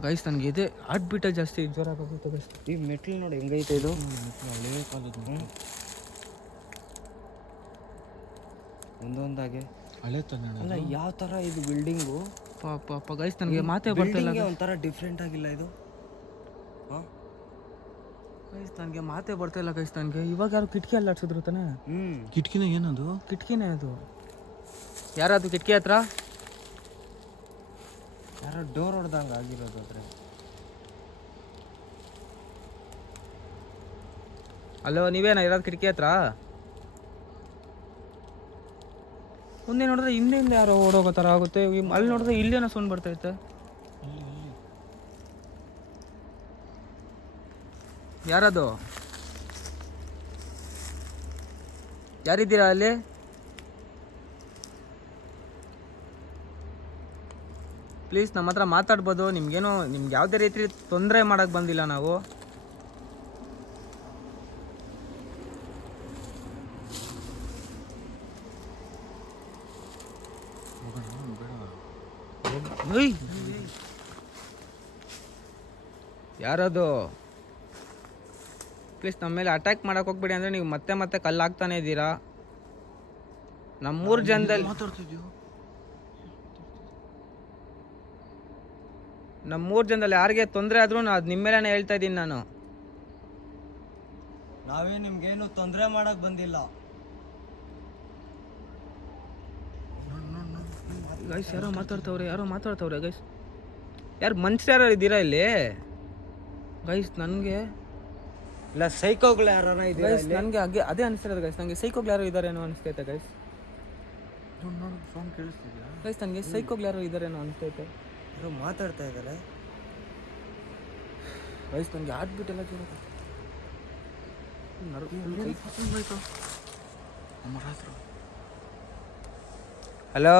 ಗೈಸ್ ನನಗೆ ಇದೆ ಹಾರ್ಟ್ ಬೀಟೇ ಜಾಸ್ತಿ ಜ್ವರ ಆಗೋಗುತ್ತೆ ಗೈಸ್. ಈ ಮೆಟ್ಲು ನೋಡಿ ಹೆಂಗೈತೆ ಇದು. ಹಳೇ ಕಾಲದ ಒಂದೊಂದಾಗೆ ಹಳೆ ತಾನೆ ಅಲ್ಲ ಯಾವ ಥರ ಇದು ಬಿಲ್ಡಿಂಗು. ಪಾಪ ಗೈಸ್ ನನಗೆ ಮಾತೇ ಬರ್ತಿಲ್ಲ ಒಂಥರ ಡಿಫ್ರೆಂಟ್ ಆಗಿಲ್ಲ ಇದು. ಹಾಂ ಗೈಸ್ ನನಗೆ ಮಾತೇ ಬರ್ತಾಯಿಲ್ಲ ಗೈಸ್ ನನಗೆ. ಇವಾಗ ಯಾರು ಕಿಟಕಿ ಎಲ್ಲ ಹಚ್ಚಿದ್ರು ತಾನೆ? ಕಿಟಕಿನ ಏನದು? ಕಿಟಕಿನೇ ಅದು. ಯಾರದು ಕಿಟಕಿ ಹತ್ರ? ಯಾರೋ ಡೋರ್ ಹೊಡೆದಂಗೆ ಆಗಿರೋದು ಅದ್ರೆ. ಅಲ್ಲೋ ನೀವೇನ ಇರೋದು ಕಿಟಕಿ ಹತ್ರ? ಮುಂದೆ ನೋಡಿದ್ರೆ ಹಿಂದೆ ಯಾರೋ ಓಡೋಗೋ ಥರ ಆಗುತ್ತೆ. ಅಲ್ಲಿ ನೋಡಿದ್ರೆ ಇಲ್ಲೇನೋ ಸೌಂಡ್ ಬರ್ತೈತೆ. ಯಾರದು? ಯಾರಿದ್ದೀರಾ ಅಲ್ಲಿ? ಪ್ಲೀಸ್ ನಮ್ಮ ಹತ್ರ ಮಾತಾಡ್ಬೋದು. ನಿಮ್ಗೆ ಯಾವುದೇ ರೀತಿ ತೊಂದರೆ ಮಾಡೋಕ್ಕೆ ಬಂದಿಲ್ಲ ನಾವು. ಏಯ್! ಯಾರದು? ಪ್ಲೀಸ್ ನಮ್ಮ ಮೇಲೆ ಅಟ್ಯಾಕ್ ಮಾಡಕ್ಕೆ ಹೋಗ್ಬೇಡಿ. ಅಂದರೆ ನೀವು ಮತ್ತೆ ಮತ್ತೆ ಕಲ್ಲು ಹಾಕ್ತಾನೆ ಇದ್ದೀರಾ. ನಮ್ಮೂರು ಜನದಲ್ಲಿ ಯಾರಿಗೆ ತೊಂದರೆ ಆದ್ರೂ ಅದು ನಿಮ್ಮ ಮೇಲೇನೆ ಹೇಳ್ತಾ ಇದ್ದೀನಿ ನಾನು. ನಾವೇ ನಿಮ್ಗೇನು ತೊಂದರೆ ಮಾಡಕ್ ಬಂದಿಲ್ಲ. ಗೈಸ್ ಯಾರೋ ಮಾತಾಡ್ತವ್ರೆ ಗೈಸ್. ಯಾರು ಮನುಷ್ಯರು ಯಾರು ಇದ್ದೀರಾ ಇಲ್ಲಿ ಗೈಸ್? ನನಗೆ ಇಲ್ಲ ಸೈಕೋಗಳು ಯಾರನ ಇದೆ ಗೈಸ್, ನನಗೆ ಅದೇ ಅನಿಸ್ತಿರೋದು ಗೈಸ್. ನನಗೆ ಸೈಕೋಗಳು ಯಾರು ಇದ್ದಾರೇನೋ ಅನಿಸ್ತೈತೆ ಗೈಸ್. ಸೌಂಡ್ ಕೇಳಿಸ್ತಿದ್ಯಾ ಗೈಸ್? ನನಗೆ ಸೈಕೋಗಳು ಯಾರು ಇದ್ದಾರೇನೋ ಅನಿಸ್ತೈತೆ. ಯಾರೋ ಮಾತಾಡ್ತಾ ಇದ್ದಾರೆ ಗೈಸ್. ನನಗೆ ಆಡ್ಬಿಟ್ಟೆಲ್ಲ ಜೋರ. ಹಲೋ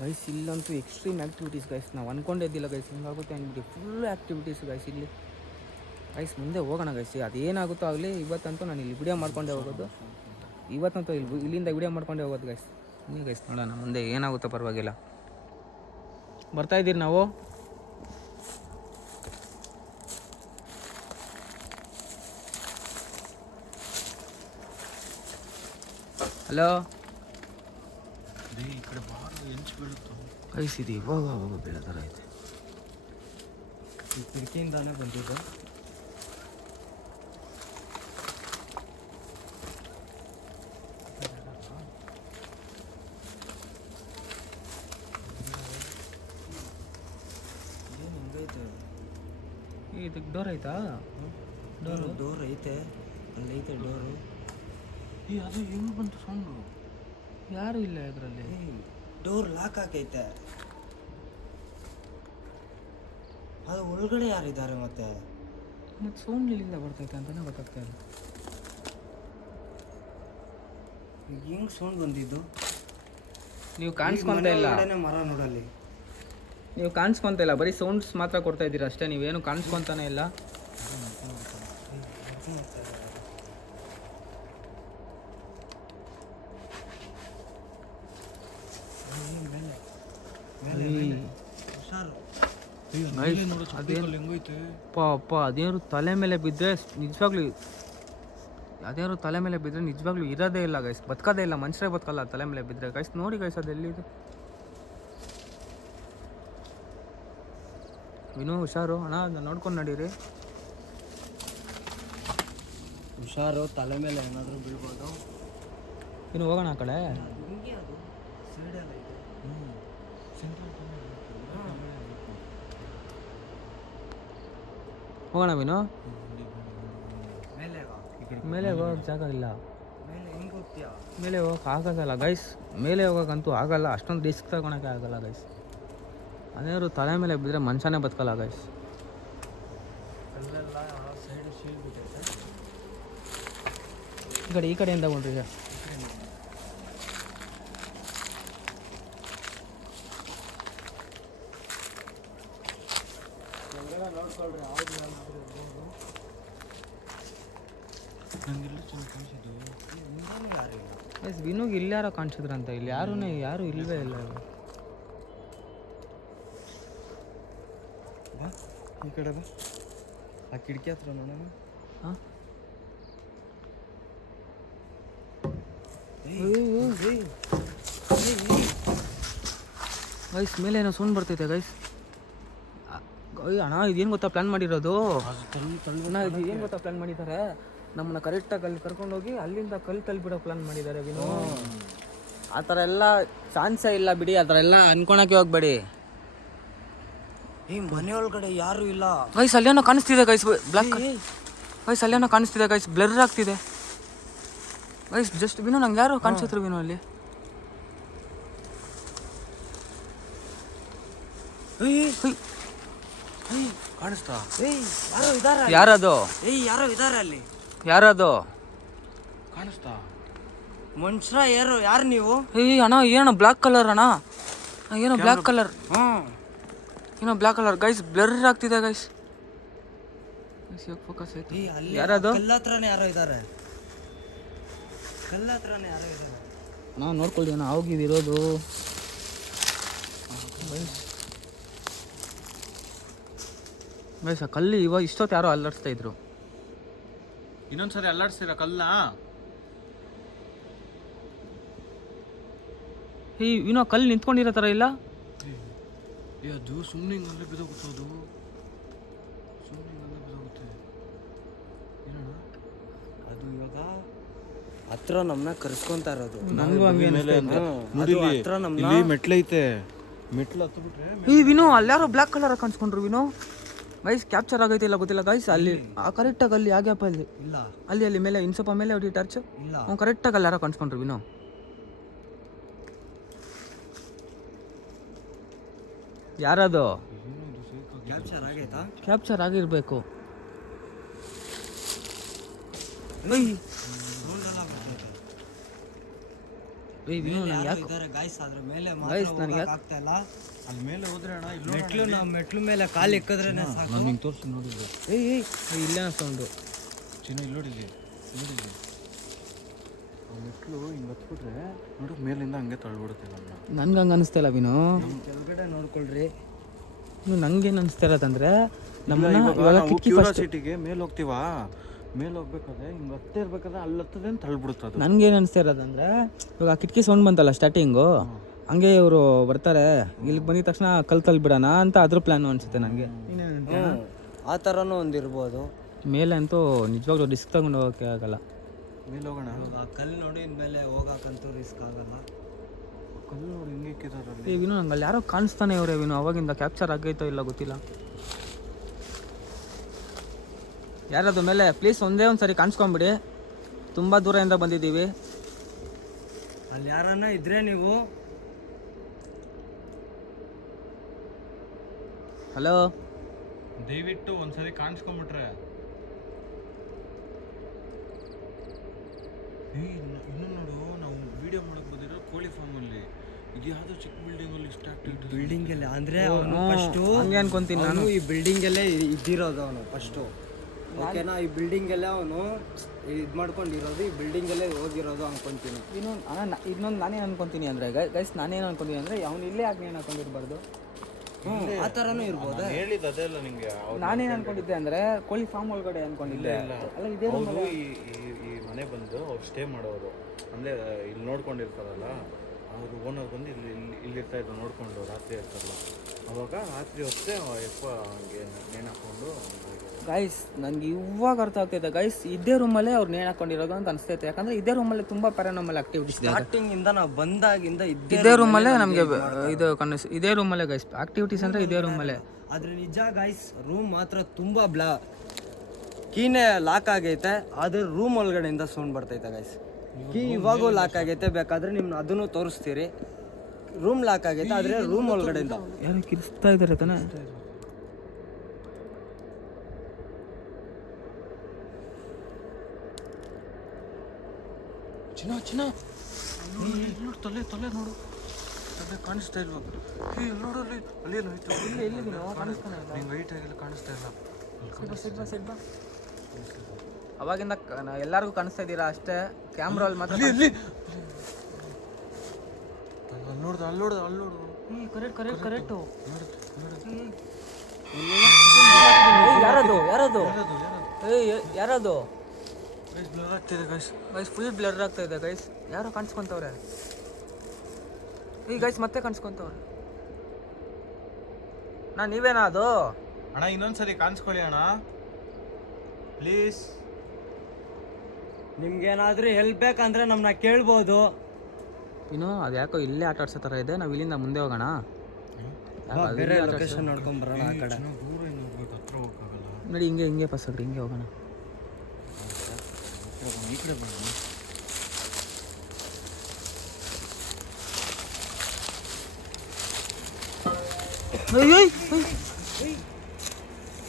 ಗೈಸ್, ಇಲ್ಲಂತೂ ಎಕ್ಸ್ಟ್ರೀಮ್ ಆ್ಯಕ್ಟಿವಿಟೀಸ್ ಗೈಸ್. ನಾವು ಅಂದ್ಕೊಂಡಿದ್ದಿಲ್ಲ ಗೈಸ್ ಹಿಂಗಾಗುತ್ತೆ ಅಂದ್ಬಿಟ್ಟು. ಫುಲ್ ಆ್ಯಕ್ಟಿವಿಟೀಸ್ ಗೈಸ್ ಇಲ್ಲಿ. ಗೈಸ್ ಮುಂದೆ ಹೋಗೋಣ ಗೈಸ್. ಅದೇನಾಗುತ್ತೋ ಆಗಲಿ. ಇವತ್ತಂತೂ ನಾನು ಇಲ್ಲಿ ವಿಡಿಯೋ ಮಾಡ್ಕೊಂಡೇ ಹೋಗೋದು. ಇವತ್ತಂತೂ ಇಲ್ಲಿಂದ ವಿಡಿಯೋ ಮಾಡ್ಕೊಂಡೇ ಹೋಗೋದು ಗೈಸ್. ಬನ್ನಿ ಗೈಸ್, ನೋಡೋಣ ಮುಂದೆ ಏನಾಗುತ್ತೋ ಪರವಾಗಿಲ್ಲ. ಬರ್ತಾಯಿದ್ದೀರಿ ನಾವು. ಹಲೋ ಈ ಕಡೆ ಬಾರ ಹೆಂಚು ಬೀಳುತ್ತೋ ಗೈಸ್. ಇದು ಇವಾಗ ಬೀಳೋ ಥರ ಐತೆ. ಈ ಕಿಟಕಿಯಿಂದಾನೇ ಬಂದಿದ್ದು. ಏನು ಹೆಂಗೈತೆ? ಇದಕ್ಕೆ ಡೋರ್ ಐತಾ? ಡೋರ್ ಐತೆ, ಅಲ್ಲೈತೆ ಡೋರು. ಅದು ಹೆಂಗೆ ಬಂತು ಸೌಂಡು? ಯಾರು ಇಲ್ಲ ಇದರಲ್ಲಿ. ಡೋರ್ ಲಾಕ್ ಹಾಕೈತೆ. ಅದು ಒಳಗಡೆ ಯಾರಿದ್ದಾರೆ ಮತ್ತೆ? ಮತ್ತು ಸೌಂಡ್ ಇಲ್ಲಿಂದ ಬರ್ತೈತೆ ಅಂತಲೇ ಗೊತ್ತಾಗ್ತಾ ಇಲ್ಲ. ಹೆಂಗ್ ಸೌಂಡ್ ಬಂದಿದ್ದು? ನೀವು ಕಾಣಿಸ್ಕೊಂತ ಇಲ್ಲ. ಮರ ನೋಡಲ್ಲಿ. ನೀವು ಕಾಣಿಸ್ಕೊಂತ ಇಲ್ಲ, ಬರೀ ಸೌಂಡ್ಸ್ ಮಾತ್ರ ಕೊಡ್ತಾ ಇದ್ದೀರಾ ಅಷ್ಟೇ. ನೀವೇನು ಕಾಣಿಸ್ಕೊಂತಾನೆ ಇಲ್ಲ. ಅದೇನು ತಲೆ ಮೇಲೆ ಬಿದ್ದರೆ ನಿಜವಾಗ್ಲೂ, ಅದೇನಾದ್ರು ತಲೆ ಮೇಲೆ ಬಿದ್ದರೆ ನಿಜವಾಗ್ಲೂ ಇರೋದೇ ಇಲ್ಲ ಗೈಸ್. ಬದುಕೋದೇ ಇಲ್ಲ, ಮನುಷ್ಯರೇ ಬದುಕಲ್ಲ ತಲೆ ಮೇಲೆ ಬಿದ್ದರೆ ಗೈಸ್. ನೋಡಿ ಗೈಸ್ ಅದು ಎಲ್ಲಿದೆ. ವಿನು ಹುಷಾರು ಅಣ್ಣ, ಅದನ್ನ ನೋಡ್ಕೊಂಡು ನಡೀರಿ. ಹುಷಾರು, ತಲೆ ಮೇಲೆ ಏನಾದರೂ ಬೀಳ್ಬೋದು. ಇನ್ನು ಹೋಗೋಣ ಆ ಕಡೆ. ಹೋಗೋಣ ವಿನು. ಮೇಲೆ ಹೋಗೋಕೆ ಜಾಗ ಇಲ್ಲ. ಮೇಲೆ ಹೋಗೋಕೆ ಆಗೋದಲ್ಲ ಗೈಸ್. ಮೇಲೆ ಹೋಗೋಕ್ಕಂತೂ ಆಗಲ್ಲ. ಅಷ್ಟೊಂದು ರಿಸ್ಕ್ ತಗೊಳಕ್ಕೆ ಆಗಲ್ಲ ಗೈಸ್. ಅದೇನಾದ್ರು ತಲೆ ಮೇಲೆ ಬಿದ್ದರೆ ಮನುಷ್ಯನೇ ಬದುಕಲ್ಲ ಗೈಸ್. ಈ ಕಡೆಯಿಂದ ಕೊಂಡ್ರಿ. ನಂಗೆಲ್ಲ ಗೈಸ್ ವಿನುಗೆ ಇಲ್ಲಿ ಯಾರೋ ಕಾಣಿಸಿದ್ರಂತ, ಇಲ್ಲಿ ಯಾರು ಇಲ್ವೇ ಇಲ್ಲ. ಬಾ ಈ ಕಡೆ ಬಾ, ಆ ಕಿಟಕಿ ಹತ್ರ ನೋಡೋಣ. ಹಾಂ ಗೈಸ್ ಮೇಲೆ ಏನೋ ಸೌಂಡ್ ಬರ್ತೈತೆ ಗೈಸ್. ಅಣ್ಣ ಇದೇನು ಗೊತ್ತಾ ಪ್ಲ್ಯಾನ್ ಮಾಡಿರೋದು? ಅಣ್ಣ ಇದು ಏನು ಗೊತ್ತಾ ಪ್ಲ್ಯಾನ್ ಮಾಡಿದ್ದಾರೆ? ನಮ್ಮನ್ನ ಕರೆಕ್ಟಾಗಿ ಅಲ್ಲಿ ಕರ್ಕೊಂಡೋಗಿ ಅಲ್ಲಿಂದ ತಳ್ಳಿಬಿಡೋ ಪ್ಲ್ಯಾನ್ ಮಾಡಿದ್ದಾರೆ ವಿನು. ಆ ಥರ ಎಲ್ಲ ಚಾನ್ಸೇ ಇಲ್ಲ ಬಿಡಿ, ಆ ಥರ ಎಲ್ಲ ಅನ್ಕೊಳಕ್ಕೆ ಹೋಗ್ಬೇಡಿ. ಈ ಮನೆ ಒಳಗಡೆ ಯಾರು ಇಲ್ಲ ಗೈಸ್. ಅಲ್ಲೇನೋ ಕಾಣಿಸ್ತಿದೆ ಗೈಸ್, ಬ್ಲಾಕ್ ಗೈಸ್. ಅಲ್ಲೇನೋ ಕಾಣಿಸ್ತಿದೆ ಗೈಸ್, ಬ್ಲರ್ ಆಗ್ತಿದೆ ಗೈಸ್. ಜಸ್ಟ್ ವಿನು ನಂಗೆ ಯಾರು ಕಾಣಿಸಿದ್ರು ವಿನು ಅಲ್ಲಿ. ಕಾಣಿಸ್ತಾ? ಯಾರೋ ಇದಾರೆ. ಯಾರದು? ಯಾರೋ ಇದಾರೆ ಅಲ್ಲಿ. ಯಾರದು? ಕಾಣಿಸ್ತಾ? ಮನುಷ್ಯ ಯಾರು ನೀವು? ಅಣ್ಣ ಏನೋ ಬ್ಲ್ಯಾಕ್ ಕಲರ್ ಅಣ್ಣ, ಏನೋ ಬ್ಲ್ಯಾಕ್ ಕಲರ್. ಹಾಂ ಏನೋ ಬ್ಲ್ಯಾಕ್ ಕಲರ್ ಗೈಸ್, ಬ್ಲರ್ ಆಗ್ತಿದೆ ಗೈಸ್. ಫೋಕಸ್ ಆಯ್ತು. ಯಾರದು? ಕಲ್ಲ ಹತ್ರನೇ ಯಾರೋ ಇದ್ದಾರೆ, ಕಲ್ಲ ಹತ್ರನೇ ಯಾರೋ ಇದ್ದಾರೆ. ನಾವು ನೋಡ್ಕೊಳ್ಳಿ ಅಣ್ಣ, ಹೋಗಿದಿರೋದು ಗೈಸ್. ಆ ಕಲ್ಲಿ ಇವಾಗ ಇಷ್ಟೊತ್ತು ಯಾರೋ ಅಲ್ಲಾಡಿಸ್ತಾ ಇದ್ರು. ಇನ್ನೊಂದ್ಸರಿ ಅಲ್ಲಾಡ್ಸಿರ ಕಲ್ಲ. ಇನ್ನೂ ಕಲ್ಲು ನಿಂತ್ಕೊಂಡಿರೋ ಥರ ಇಲ್ಲ. ಅದು ಸುಮ್ಮನೆ ಹಿಂಗಲ್ಲೇ ಬಿದ್ದೋಗುತ್ತೆ, ಅದು ಸುಮ್ಮನೆ ಹಿಂಗಲ್ಲೇ ಬಿದ್ದೋಗುತ್ತೆ. ಏನಣ್ಣ ಅದು ಇವಾಗ ಹತ್ರ ನಮ್ಮನ್ನ ಕರ್ಸ್ಕೊಂತಾ ಇರೋದು. ನನಗೂ ಹಂಗೆ ನೋಡಿ ಹತ್ರ ನಮ್ಮನ್ನ ಮೆಟ್ಲೈತೆ, ಮೆಟ್ಲು ಹತ್ತು ಬಿಟ್ರೆ ವಿನು ಅಲ್ಲಾರೋ ಬ್ಲ್ಯಾಕ್ ಕಲರ್ ಕಾಣಿಸ್ಕೊಂಡ್ರು ವಿನು. ಗೈಸ್ ಕ್ಯಾಪ್ಚರ್ ಆಗೈತೆ ಇಲ್ಲ ಗೊತ್ತಿಲ್ಲ ಗೈಸ್. ಅಲ್ಲಿ ಕರೆಕ್ಟಾಗಿ ಅಲ್ಲಿ ಆ ಗ್ಯಾಪಲ್ಲಿ ಇಲ್ಲ, ಅಲ್ಲಿ ಮೇಲೆ ಇನ್ನು ಸ್ವಲ್ಪ ಮೇಲೆ ಹೊಡಿ ಟಾರ್ಚ್. ಇಲ್ಲ ಅವ್ನು ಕರೆಕ್ಟಾಗಿ ಅಲ್ಲಿ ಯಾರೋ ಕಾಣಿಸ್ಕೊಂಡ್ರು ವಿನು. ಯಾರದು? ಕ್ಯಾಪ್ಚರ್ ಆಗೈತಾ? ಕ್ಯಾಪ್ಚರ್ ಆಗಿರ್ಬೇಕು. ವಿನು ನಂಗೆ ಯಾಕೆ ಗಾಯ್ಸ್ ಅದ್ರ ಮೇಲೆ ಗೈಸ್ ನನಗೆ ಯಾಕೆ ಆಗ್ತಾ ಇಲ್ಲ. ಅಲ್ಲಿ ಮೇಲೆ ಹೋದ್ರೆ ಅಣ್ಣ ಇಲ್ಲಿ ಮೆಟ್ಲು ನಾವು ಮೆಟ್ಲು ಮೇಲೆ ಕಾಲು ಇಕ್ಕಿದ್ರೇನೆ ಸಾಕು. ನಾನು ಹಿಂಗೆ ತೋರಿಸಿ ನೋಡಿದ್ದೆ. ಇಲ್ಲೇ ಸೌಂಡು ಚಿನ್ನ ಇಲ್ಲಿ ನೋಡಿದ್ದೆ ಆ ಮೆಟ್ಲು ಹಿಂಗೆ ಹತ್ಬಿಟ್ರೆ ನೋಡು ಮೇಲಿಂದ ಹಂಗೆ ತಳ್ಬಿಡುತ್ತೆ ನಮ್ಮನ್ನ. ನನ್ಗೆ ಹಂಗೆ ಅನಿಸ್ತಾ ಇಲ್ಲ ವಿನು. ಕೆಳಗಡೆ ನೋಡ್ಕೊಳ್ರಿ. ಇನ್ನು ನಂಗೇನು ಅನಿಸ್ತಾ ಇರೋದಂದ್ರೆ ನಮ್ಮನ್ನ ಇವಾಗ ಕಿಟಕಿ ಫಸ್ಟ್ ಸಿಟಿಗೆ ಮೇಲೆ ಹೋಗ್ತೀವಾ, ಮೇಲೆ ಹೋಗ್ಬೇಕಾದ್ರೆ ಹಿಂಗೆ ಹತ್ತೇ ಇರ್ಬೇಕಾದ್ರೆ ಅಲ್ಲಿ ಹತ್ತದೆ ತಳ್ಬಿಡುತ್ತೆ ಅದು. ನನಗೇನು ಅನಿಸ್ತಾ ಇರೋದಂದ್ರೆ ಇವಾಗ ಆ ಕಿಟಕಿ ಸೌಂಡ್ ಬಂತಲ್ಲ ಸ್ಟಾರ್ಟಿಂಗು, ಹಂಗೆ ಇವರು ಬರ್ತಾರೆ ಇಲ್ಲಿಗೆ ಬಂದಿದ ತಕ್ಷಣ ಕಲ್ ತಳ್ಬಿಡೋಣ ಅಂತ ಅದ್ರ ಪ್ಲ್ಯಾನು ಅನಿಸುತ್ತೆ ನನಗೆ. ಆ ಥರನೂ ಒಂದಿರ್ಬೋದು. ಮೇಲೆ ಅಂತೂ ನಿಜವಾಗ್ಲೂ ರಿಸ್ಕ್ ತಗೊಂಡು ಹೋಗೋಕ್ಕೆ ಆಗಲ್ಲ. ಮೇಲೆ ಹೋಗೋಣ. ಕಲ್ಲು ನೋಡಿ ಮೇಲೆ ಹೋಗಕ್ಕಂತೂ ರಿಸ್ಕ್ ಆಗಲ್ಲ. ಕಲ್ಲು ನೋಡಿ ಹಿಂಗೆ ಇಕ್ಕಿದಾರಲ್ಲಿ. ವಿನು ನಂಗೆ ಅಲ್ಲಿ ಯಾರೋ ಕಾಣಿಸ್ತಾನೆ ಅವರೇ ವಿನು. ಅವಾಗಿಂದ ಕ್ಯಾಪ್ಚರ್ ಆಗೈತೋ ಇಲ್ಲ ಗೊತ್ತಿಲ್ಲ. ಯಾರದು ಮೇಲೆ ಪ್ಲೀಸ್ ಒಂದೇ ಒಂದು ಸರಿ ಕಾಣಿಸ್ಕೊಂಬಿಡಿ, ತುಂಬ ದೂರದಿಂದ ಬಂದಿದ್ದೀವಿ. ಅಲ್ಲಿ ಯಾರನ್ನ ಇದ್ರೆ ನೀವು ಹಲೋ ದಯವಿಟ್ಟು ಒಂದ್ಸರಿ ಕಾಣಿಸ್ಕೊಂಬಿಟ್ರೆ. ಇನ್ನೂ ನೋಡು, ನಾವು ವಿಡಿಯೋ ಮಾಡಕ್ ಬಂದಿರೋ ಕೋಳಿ ಫಾರ್ಮ್ ಅಲ್ಲಿ ಇದು ಯಾವುದೋ ಚಿಕ್ಕ ಬಿಲ್ಡಿಂಗ್ ಅಲ್ಲಿ ಇಷ್ಟ ಆಗ್ತಿತ್ತು. ಬಿಲ್ಡಿಂಗ್ ಅಲ್ಲೇ ಅಂದ್ರೆ ಅವನು ಫಸ್ಟು ಹಂಗೆ ಅನ್ಕೊಂತೀನಿ ನಾನು. ಈ ಬಿಲ್ಡಿಂಗ್ ಅಲ್ಲೇ ಇದ್ದಿರೋದು ಅವನು ಫಸ್ಟು. ಓಕೆನಾ? ಈ ಬಿಲ್ಡಿಂಗ್ ಅಲ್ಲೇ ಅವನು ಇದು ಮಾಡ್ಕೊಂಡಿರೋದು, ಈ ಬಿಲ್ಡಿಂಗ್ ಅಲ್ಲೇ ಹೋಗಿರೋದು ಅನ್ಕೊಂತೀನಿ. ಇನ್ನೊಂದು ನಾನೇನು ಅನ್ಕೊಂತೀನಿ ಅಂದರೆ ಗೈಸ್, ನಾನೇನು ಅನ್ಕೊಂತೀನಿ ಅಂದರೆ ಅವ್ನು ಇಲ್ಲೇ ಆಗಿ ಏನು ಅನ್ಕೊಂಡಿರ್ಬಾರ್ದು. ಆ ಥರನೂ ಇರ್ಬೋದು. ಹೇಳಿದ ಅದೇ ಅಲ್ಲ ನಿಂಗೆ. ನಾನೇನು ಅನ್ಕೊಂಡಿದ್ದೆ ಅಂದರೆ ಕೋಳಿ ಫಾರ್ಮ್ ಒಳಗಡೆ ಅನ್ಕೊಂಡಿದ್ದೆ. ಅಲ್ಲ ಇದೇ ಅವರು ಈ ಮನೆ ಬಂದು ಅವ್ರು ಸ್ಟೇ ಮಾಡೋರು, ಅಂದರೆ ಇಲ್ಲಿ ನೋಡ್ಕೊಂಡಿರ್ತಾರಲ್ಲ ಅವರು ಓನರ್ ಬಂದು ಇಲ್ಲಿರ್ತಾ ಇದ್ರು ನೋಡ್ಕೊಂಡು ರಾತ್ರಿ ಇರ್ತಾರಲ್ಲ. ಅವಾಗ ರಾತ್ರಿ ಹೊತ್ತೆ ಯಪ್ಪ ಹಂಗೆ ನೇಣು ಹಾಕ್ಕೊಂಡು. ಗೈಸ್ ನನಗೆ ಇವಾಗ ಅರ್ಥ ಆಗ್ತೈತೆ ಗೈಸ್, ಇದೇ ರೂಮಲ್ಲೇ ಅವ್ರು ನೇಣು ಹಾಕೊಂಡಿರೋದು ಅಂತ ಅನಿಸ್ತೈತೆ. ಯಾಕಂದರೆ ಇದೇ ರೂಮಲ್ಲಿ ತುಂಬ ಪ್ಯಾರಾನಾರ್ಮಲ್ ಆಕ್ಟಿವಿಟೀಸ್ ಇದೆ. ಸ್ಟಾರ್ಟಿಂಗ್ ಇಂದ ನಾವು ಬಂದಾಗಿಂದ ಇದೇ ರೂಮಲ್ಲೇ ನಮಗೆ ಇದು ಇದೇ ರೂಮಲ್ಲೇ ಗೈಸ್ ಆಕ್ಟಿವಿಟೀಸ್ ಅಂದರೆ ಇದೇ ರೂಮಲ್ಲೇ. ಆದರೆ ನಿಜ ಗೈಸ್, ರೂಮ್ ಮಾತ್ರ ತುಂಬ ಕೀನೇ ಲಾಕ್ ಆಗೈತೆ, ಆದರೆ ರೂಮ್ ಒಳಗಡೆಯಿಂದ ಸೌಂಡ್ ಬರ್ತೈತೆ ಗೈಸ್. ಕೀ ಇವಾಗೂ ಲಾಕ್ ಆಗೈತೆ, ಬೇಕಾದರೆ ನಿಮ್ನ ಅದನ್ನು ತೋರಿಸ್ತೀರಿ. ರೂಮ್ ಲಾಕ್ ಆಗೈತೆ, ಆದರೆ ರೂಮ್ ಒಳಗಡೆಯಿಂದ ಯಾರು ಕಿರಿಸ್ತಾ ಇದ್ದಾರೆ ತಾನೇ. ಚಿನ್ನ ನೋಡು, ತಲೆ ನೋಡು, ತಲೆ ಕಾಣಿಸ್ತಾ ಇಲ್ವಾ? ನೋಡು ಅಲ್ಲಿ ಅಲ್ಲೇನಾಯ್ತು? ನಿಂಗೆ ವೈಟ್ ಆಗಿಲ್ಲ ಕಾಣಿಸ್ತಾ ಇಲ್ಲ. ಅವಾಗಿಂದ ಎಲ್ಲರಿಗೂ ಕಾಣಿಸ್ತಾ ಇದ್ದೀರಾ ಅಷ್ಟೇ, ಕ್ಯಾಮ್ರಲ್ಲಿ ಮಾತ್ರ ಕರೆಕ್ಟ್ ಕರೆಕ್ಟ್ ಕರೆಕ್ಟು. ಯಾರದು ಯಾರದು ಯಾರದು ಗೈಸ್ ಫುಲ್ ಬ್ಲರ್ ಆಗ್ತಾ ಇದೆ ಗೈಸ್. ಯಾರೋ ಕಾಣಿಸ್ಕೊಂತವ್ರೆ ಈ ಗೈಸ್, ಮತ್ತೆ ಕಾಣಿಸ್ಕೊಂತವ್ರೆ. ನೀವೇನಾ ಅದು ಅಣ್ಣ? ಇನ್ನೊಂದ್ಸರಿ ಕಾಣಿಸ್ಕೊಳ್ಳಿ ಅಣ್ಣ ಪ್ಲೀಸ್. ನಿಮ್ಗೇನಾದ್ರೂ ಹೆಲ್ಪ್ ಬೇಕಂದ್ರೆ ನಮ್ಮನ್ನ ಕೇಳ್ಬೋದು. ಇನ್ನು ಅದು ಯಾಕೋ ಇಲ್ಲೇ ಆಟ ಆಡ್ಸೋ ಥರ ಇದೆ. ನಾವು ಇಲ್ಲಿಂದ ಮುಂದೆ ಹೋಗೋಣ, ಬೇರೆ ಲೊಕೇಶನ್ ನೋಡ್ಕೊಂಡ್ ಬರೋಣ. ಆ ಕಡೆ ದೂರ ಏನು ಹೋಗ್ಬೇಕು, ಹತ್ರ ಹೋಗಕ್ಕಾಗಲ್ಲ. ನೋಡಿ ಹಿಂಗೆ ಪಾಸ್ ಆಗ್ರಿ, ಹಿಂಗೆ ಹೋಗೋಣ. ಈ ಕಡೆ ಬರೋಣ.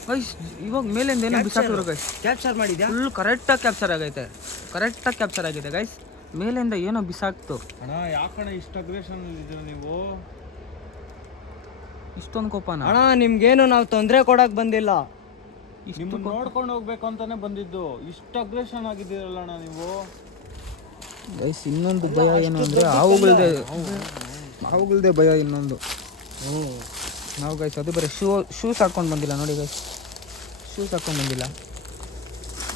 ಗೈಸ್ ಇವಾಗ ಮೇಲಿಂದ ಏನೋ ಬಿಸಾಕಿದ್ರು ಗೈಸ್. ಕ್ಯಾಪ್ಚರ್ ಮಾಡಿದ್ಯಾ? ಫುಲ್ ಕರೆಕ್ಟಾಗಿ ಕ್ಯಾಪ್ಚರ್ ಆಗೈತೆ, ಕರೆಕ್ಟಾಗಿ ಕ್ಯಾಪ್ಚರ್ ಆಗಿದೆ ಗೈಸ್. ಮೇಲಿಂದ ಏನೋ ಬಿಸಾಕ್ತು. ಅಣ್ಣ ಯಾಕಣ್ಣ ಇಷ್ಟು ಅಗ್ರೆಷನ್ ಇದ್ದೀರ ನೀವು? ಇಷ್ಟೊಂದು ಕೋಪನ? ಅಣ್ಣ ನಿಮ್ಗೇನು ನಾವು ತೊಂದರೆ ಕೊಡಕ್ ಬಂದಿಲ್ಲ. ನಿಮ್ಮನ್ನ ನೋಡ್ಕೊಂಡು ಹೋಗ್ಬೇಕು ಅಂತಾನೆ ಬಂದಿದ್ದು. ಇಷ್ಟು ಅಗ್ರೆಷನ್ ಆಗಿದ್ದೀರಲ್ಲ ಅಣ್ಣ ನೀವು. ಗೈಸ್ ಇನ್ನೊಂದು ಭಯ ಏನು ಅಂದರೆ ಹಾವುಗಳದೇ ಭಯ ಇನ್ನೊಂದು. ನಾವು ಗೈಸ್ ಅದು ಬರೀ ಶೂಸ್ ಹಾಕ್ಕೊಂಡು ಬಂದಿಲ್ಲ ನೋಡಿ ಗೈಸ್, ಶೂಸ್ ಹಾಕ್ಕೊಂಡು ಬಂದಿಲ್ಲ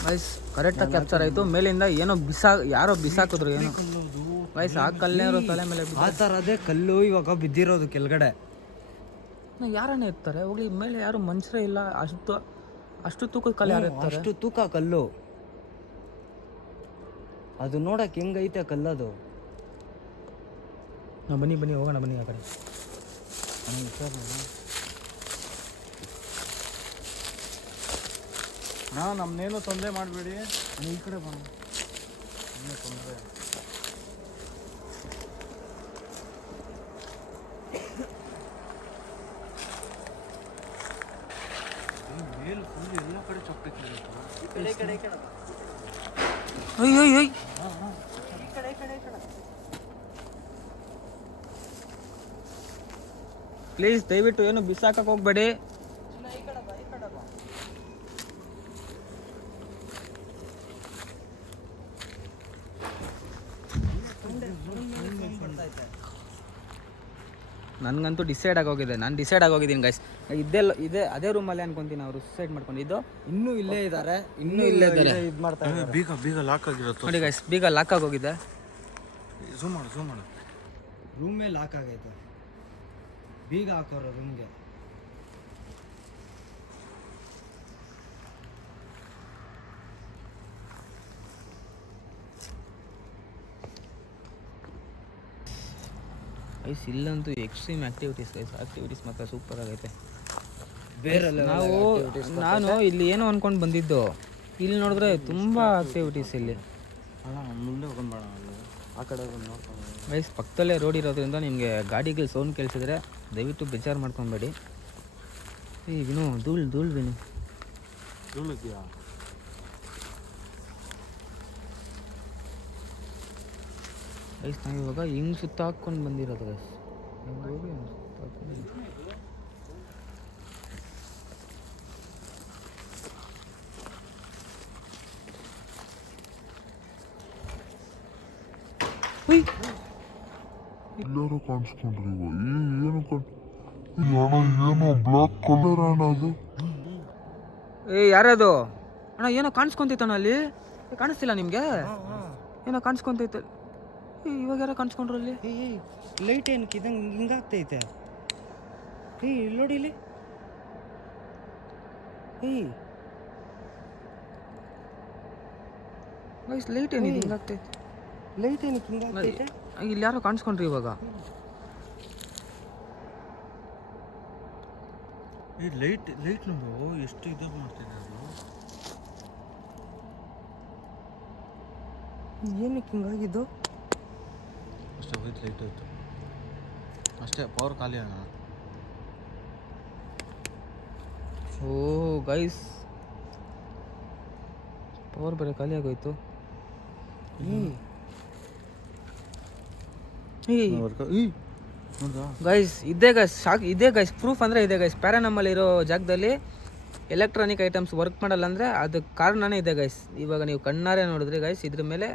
ಗೈಸ್. ಕರೆಕ್ಟಾಗಿ ಕ್ಯಾಪ್ಚರ್ ಆಯಿತು. ಮೇಲಿಂದ ಏನೋ ಯಾರೋ ಬಿಸಾಕಿದ್ರು ಏನೋ ಗೈಸ್. ಆ ಕಲ್ಲೇರೋ ತಲೆ ಮೇಲೆ ಆ ಥರದೇ ಕಲ್ಲು ಇವಾಗ ಬಿದ್ದಿರೋದು ಕೆಳಗಡೆ. ಯಾರನ್ನೇ ಇರ್ತಾರೆ ಹೋಗ್ಲಿ, ಮೇಲೆ ಯಾರು ಮನುಷ್ಯರೇ ಇಲ್ಲ. ಅಷ್ಟು ತೂಕದ ಕಲ್ಲು ಯಾರು ಇರ್ತಾರೆ? ಅಷ್ಟು ತೂಕ ಕಲ್ಲು. ಅದು ನೋಡಕ್ ಹೆಂಗೈತೆ ಕಲ್ಲದು. ಬನ್ನಿ ಹೋಗೋಣ ಬನ್ನಿ ಆ ಕಡೆ. ನಮ್ಮನ್ನೇನು ತೊಂದರೆ ಮಾಡಬೇಡಿ. ಈ ಕಡೆ ಬರೋಣ. ತೊಂದರೆ ಮೇಲ್ ಫುಲ್ ಎಲ್ಲ ಕಡೆ ಚಾಕ್ಲೇಟ್ ಪ್ಲೀಸ್ ದಯವಿಟ್ಟು ಏನು ಬಿಸಾಕಕ್ಕೆ ಹೋಗ್ಬೇಡಿ. ನನಗಂತೂ ಡಿಸೈಡ್ ಆಗೋಗಿದ್ದೀನಿ ಗೈಸ್. ಅದೇ ರೂಮಲ್ಲೇ ಅನ್ಕೊಂತೀನಿ ಅವರು ಸುಸೈಡ್ ಮಾಡ್ಕೊಂಡಿದ್ದು. ಇನ್ನೂ ಇಲ್ಲೇ ಇದ್ದಾರೆ. ಇದು ಮಾಡ್ತಾ ಇದ್ದಾರೆ. ಬೀಗ ಲಾಕ್ ಆಗಿರುತ್ತೆ ನೋಡಿ ಗೈಸ್, ಬೀಗ ಲಾಕ್ ಆಗೋಗಿದೆ. ಝೂಮ್ ಮಾಡು. ರೂಮೇ ಲಾಕ್ ಆಗೈತೆ. ಬೀಗ ಹಾಕೋರು ರೂಮ್ಗೆ. ಗೈಸ್ ಇಲ್ಲಂತೂ ಎಕ್ಸ್ಟ್ರೀಮ್ ಆಕ್ಟಿವಿಟೀಸ್ ಗೈಸ್. ಆಕ್ಟಿವಿಟೀಸ್ ಮಾತ್ರ ಸೂಪರ್ ಆಗೈತೆ. ಬೇರೆ ನಾನು ಇಲ್ಲಿ ಏನೋ ಅನ್ಕೊಂಡು ಬಂದಿದ್ದು, ಇಲ್ಲಿ ನೋಡಿದ್ರೆ ತುಂಬ ಆಕ್ಟಿವಿಟೀಸ್ ಇಲ್ಲಿ. ಮುಂದೆ ಹೋಗೋಣ, ಆ ಕಡೆ ನೋಡ್ಕೊಂಡು ಗೈಸ್. ಪಕ್ಕದಲ್ಲೇ ರೋಡ್ ಇರೋದ್ರಿಂದ ನಿಮಗೆ ಗಾಡಿಗಳು ಸೌಂಡ್ ಕೇಳಿಸಿದ್ರೆ ದಯವಿಟ್ಟು ಬೇಜಾರು ಮಾಡ್ಕೊಬೇಡಿ. ವಿನು ಧೂಳ್ ವಿನು ಇದೆಯಾ? ಗೈಸ್ ನಾವು ಇವಾಗ ಹಿಂಗೆ ಸುತ್ತ ಹಾಕ್ಕೊಂಡು ಬಂದಿರೋದು ಗೈಸ್. ಹೋಗಿ ಸುತ್ತ ಹಾಕ್ಕೊಂಡು ಎಲ್ಲರೂ ಕಾಣಿಸ್ಕೊಂಡ್ರಿ. ಏನೋ ಬ್ಲಾಕ್ ಕಲರ್ ಅನ್ನೋದು. ಯಾರದು ಅಣ್ಣ? ಏನೋ ಕಾಣಿಸ್ಕೊಂತೈತಣ್ಣ ಅಲ್ಲಿ. ಕಾಣಿಸ್ತಿಲ್ಲ ನಿಮಗೆ? ಏನೋ ಕಾಣಿಸ್ಕೊಂತೈತೆ. ಇವಾಗ ಯಾರೋ ಕಾಣಿಸ್ಕೊಂಡ್ರು ಅಲ್ಲಿ. ಲೈಟ್ ಏನಕ್ಕೆ ಇದಂಗೆ ಹಿಂಗಾಗ್ತೈತೆ? ಇಲ್ಲಿ ನೋಡಿ ಇಲ್ಲಿ. ಲೈಟ್ ಏನಿದೆ ಹಿಂಗಾಗ್ತೈತೆ? ಲೈಟ್ ಏನಕ್ಕೆ ಹಿಂಗಾಗ್ತೈತೆ? ಇಲ್ಲಿ ಯಾರೋ ಕಾಣಿಸ್ಕೊಂಡ್ರಿ ಇವಾಗ. ಲೈಟ್ ನೋಡು ಎಷ್ಟು ಇದು ಮಾಡ್ತಿದೆ ಅದು. ಏನಕ್ಕೆ ಹಿಂಗಾಗಿದ್ದು? ಅಷ್ಟೇ ಹೋಯ್ತು, ಲೈಟ್ ಹೋಯ್ತು ಅಷ್ಟೇ. ಪವರ್ ಖಾಲಿ ಅಣ್ಣ. ಓ ಗೈಸ್, ಪವರ್ ಬೇರೆ ಖಾಲಿ ಆಗೋಯ್ತು. ಗೈಸ್ ಇದೇ ಗೈಸ್ ಪ್ರೂಫ್ ಅಂದರೆ ಇದೆ ಗೈಸ್. ಪ್ಯಾರಾನಮ್ಮಲ್ಲಿ ಇರೋ ಜಾಗದಲ್ಲಿ ಎಲೆಕ್ಟ್ರಾನಿಕ್ ಐಟಮ್ಸ್ ವರ್ಕ್ ಮಾಡಲ್ಲ ಅಂದರೆ ಅದಕ್ಕೆ ಕಾರಣನೇ ಇದೆ ಗೈಸ್. ಇವಾಗ ನೀವು ಕಣ್ಣಾರೆ ನೋಡಿದ್ರೆ ಗೈಸ್ ಇದ್ರ ಮೇಲೆ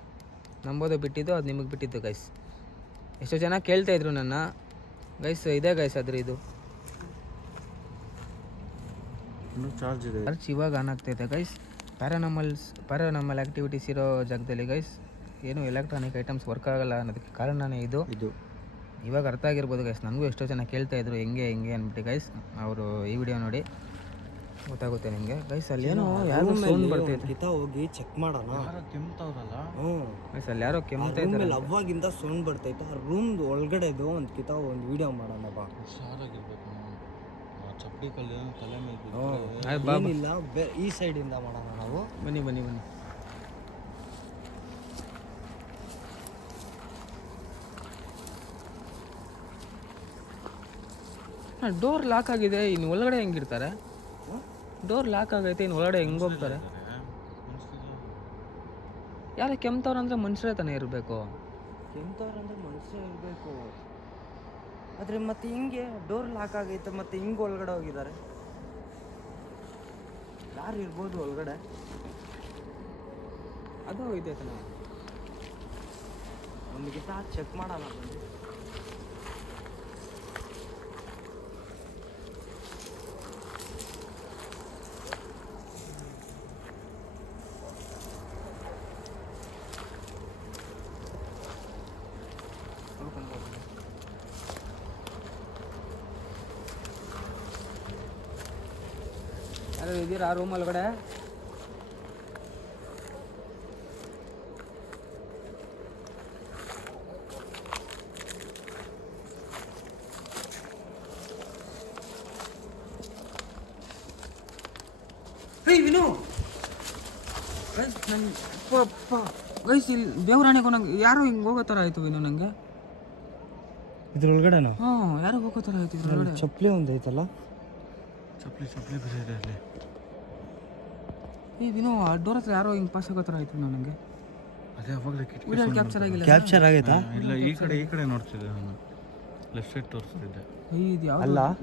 ನಂಬೋದು ಬಿಟ್ಟಿದ್ದು, ಅದು ನಿಮಗೆ ಬಿಟ್ಟಿದ್ದು ಗೈಸ್. ಎಷ್ಟೋ ಜನ ಕೇಳ್ತಾಯಿದ್ರು ನನ್ನ ಗೈಸ್, ಇದೆ ಗೈಸ್ ಅದ್ರ ಇದು ಇನ್ನೂ ಚಾರ್ಜ್ ಇದೆ. ಚಾರ್ಜ್ ಇವಾಗ ಆನ್ ಆಗ್ತೈತೆ ಗೈಸ್. ಪ್ಯಾರಾನಾಮಲ್ ಆ್ಯಕ್ಟಿವಿಟೀಸ್ ಇರೋ ಜಾಗದಲ್ಲಿ ಗೈಸ್ ಏನು ಎಲೆಕ್ಟ್ರಾನಿಕ್ ಐಟಮ್ಸ್ ವರ್ಕ್ ಆಗಲ್ಲ ಅನ್ನೋದಕ್ಕೆ ಕಾರಣನೇ ಇದು. ಇವಾಗ ಅರ್ಥ ಆಗಿರ್ಬೋದು ಗೈಸ್. ನನಗೂ ಎಷ್ಟೋ ಜನ ಕೇಳ್ತಾಯಿದ್ರು ಹೆಂಗೆ ಅಂದ್ಬಿಟ್ಟು ಗೈಸ್. ಅವರು ಈ ವಿಡಿಯೋ ನೋಡಿ ಗೊತ್ತಾಗುತ್ತೆ ನಿಮಗೆ ಗೈಸ್. ಅಲ್ಲಿ ಏನೋ ಯಾರೋ ಸೌಂಡ್ ಬರ್ತೈತೆ. ಕಿತ ಹೋಗಿ ಚೆಕ್ ಮಾಡೋಣ. ಕೆಮ್ತಾವ್ರಲ್ಲ ಗೈಸ್ ಅಲ್ಲಿ ಯಾರೋ ಕೆಮ್ತಾ ಇದ್ದಾರೆ. ಅವಾಗಿಂದ ಸೌಂಡ್ ಬರ್ತೈತೆ. ಆ ರೂಮ್ದು ಒಳಗಡೆದು ಒಂದು ಕಿತ ಒಂದು ವಿಡಿಯೋ ಮಾಡೋಣ ಬಾ. ಹುಷಾರಾಗಿರ್ಬೇಕು ನಾವು. ಆ ಚಪ್ಪಡಿ ಕಲ್ಲು ತಲೆ ಮೇಲೆ ಏನಿಲ್ಲ, ಈ ಸೈಡಿಂದ ಮಾಡೋಣ ನಾವು. ಬನ್ನಿ ಡೋರ್ ಲಾಕ್ ಆಗಿದೆ. ಇನ್ನು ಒಳಗಡೆ ಹೆಂಗಿರ್ತಾರೆ? ಡೋರ್ ಲಾಕ್ ಆಗೈತೆ, ಇನ್ನು ಒಳಗಡೆ ಹೆಂಗೆ ಹೋಗ್ತಾರೆ? ಯಾರು ಕೆಮ್ತವ್ರಂದ್ರೆ ಮನುಷ್ಯರೇ ತಾನೇ ಇರಬೇಕು. ಕೆಮ್ತವ್ರಂದ್ರೆ ಮನುಷ್ಯರೇ ಇರಬೇಕು. ಆದರೆ ಮತ್ತೆ ಹಿಂಗೆ ಡೋರ್ ಲಾಕ್ ಆಗೈತೆ, ಮತ್ತೆ ಹಿಂಗೆ ಒಳಗಡೆ ಹೋಗಿದ್ದಾರೆ. ಯಾರು ಇರ್ಬೋದು ಒಳಗಡೆ? ಅದು ಇದೆ ತಾನೆ. ಒಂದು ಗಿತ ಚೆಕ್ ಮಾಡೋಣ ಬನ್ನಿ. ಯಾರು ಇದ್ದೀರಾ ಆ ರೂಮ್ ಒಳಗಡೆ? ವಿನು ಗೈಸ್, ಇಲ್ಲಿ ದೇವರಾಣಿಗೂ ನಂಗೆ ಯಾರೋ ಹಿಂಗೆ ಹೋಗೋ ಥರ ಆಯಿತು ವಿನು. ನನಗೆ ಇದ್ರೊಳಗಡೆನಾ? ಯಾರೋ ಹೋಗೋ ಥರ ಆಯ್ತು ಇದ್ರೊಳಗಡೆ. ಚಪ್ಪಲಿ ಒಂದು ಐತಲ್ಲ, ಚಪ್ಪಲಿ ಬೇರೆ ಇದೆ ಅಲ್ಲಿ. ವಿನು ಆ ಡೋರ್ ಹತ್ರ ಯಾರೋ ಹಿಂಗೆ ಪಾಸ್ ಆಗೋ ಥರ ಆಯಿತು ನನಗೆ. ಅದೇ ಅವಾಗಲೇ ವಿಡಿಯೋ ಕ್ಯಾಪ್ಚರ್ ಆಗಿಲ್ಲ. ಕ್ಯಾಪ್ಚರ್ ಆಗೈತಾ? ಇಲ್ಲ, ಈ ಕಡೆ ನೋಡ್ತಿದ್ದೆ ನಾನು. ಲೆಫ್ಟ್ ಸೈಡ್ ತೋರಿಸ್ತಿದ್ದೆ. ಇದು ಯಾವ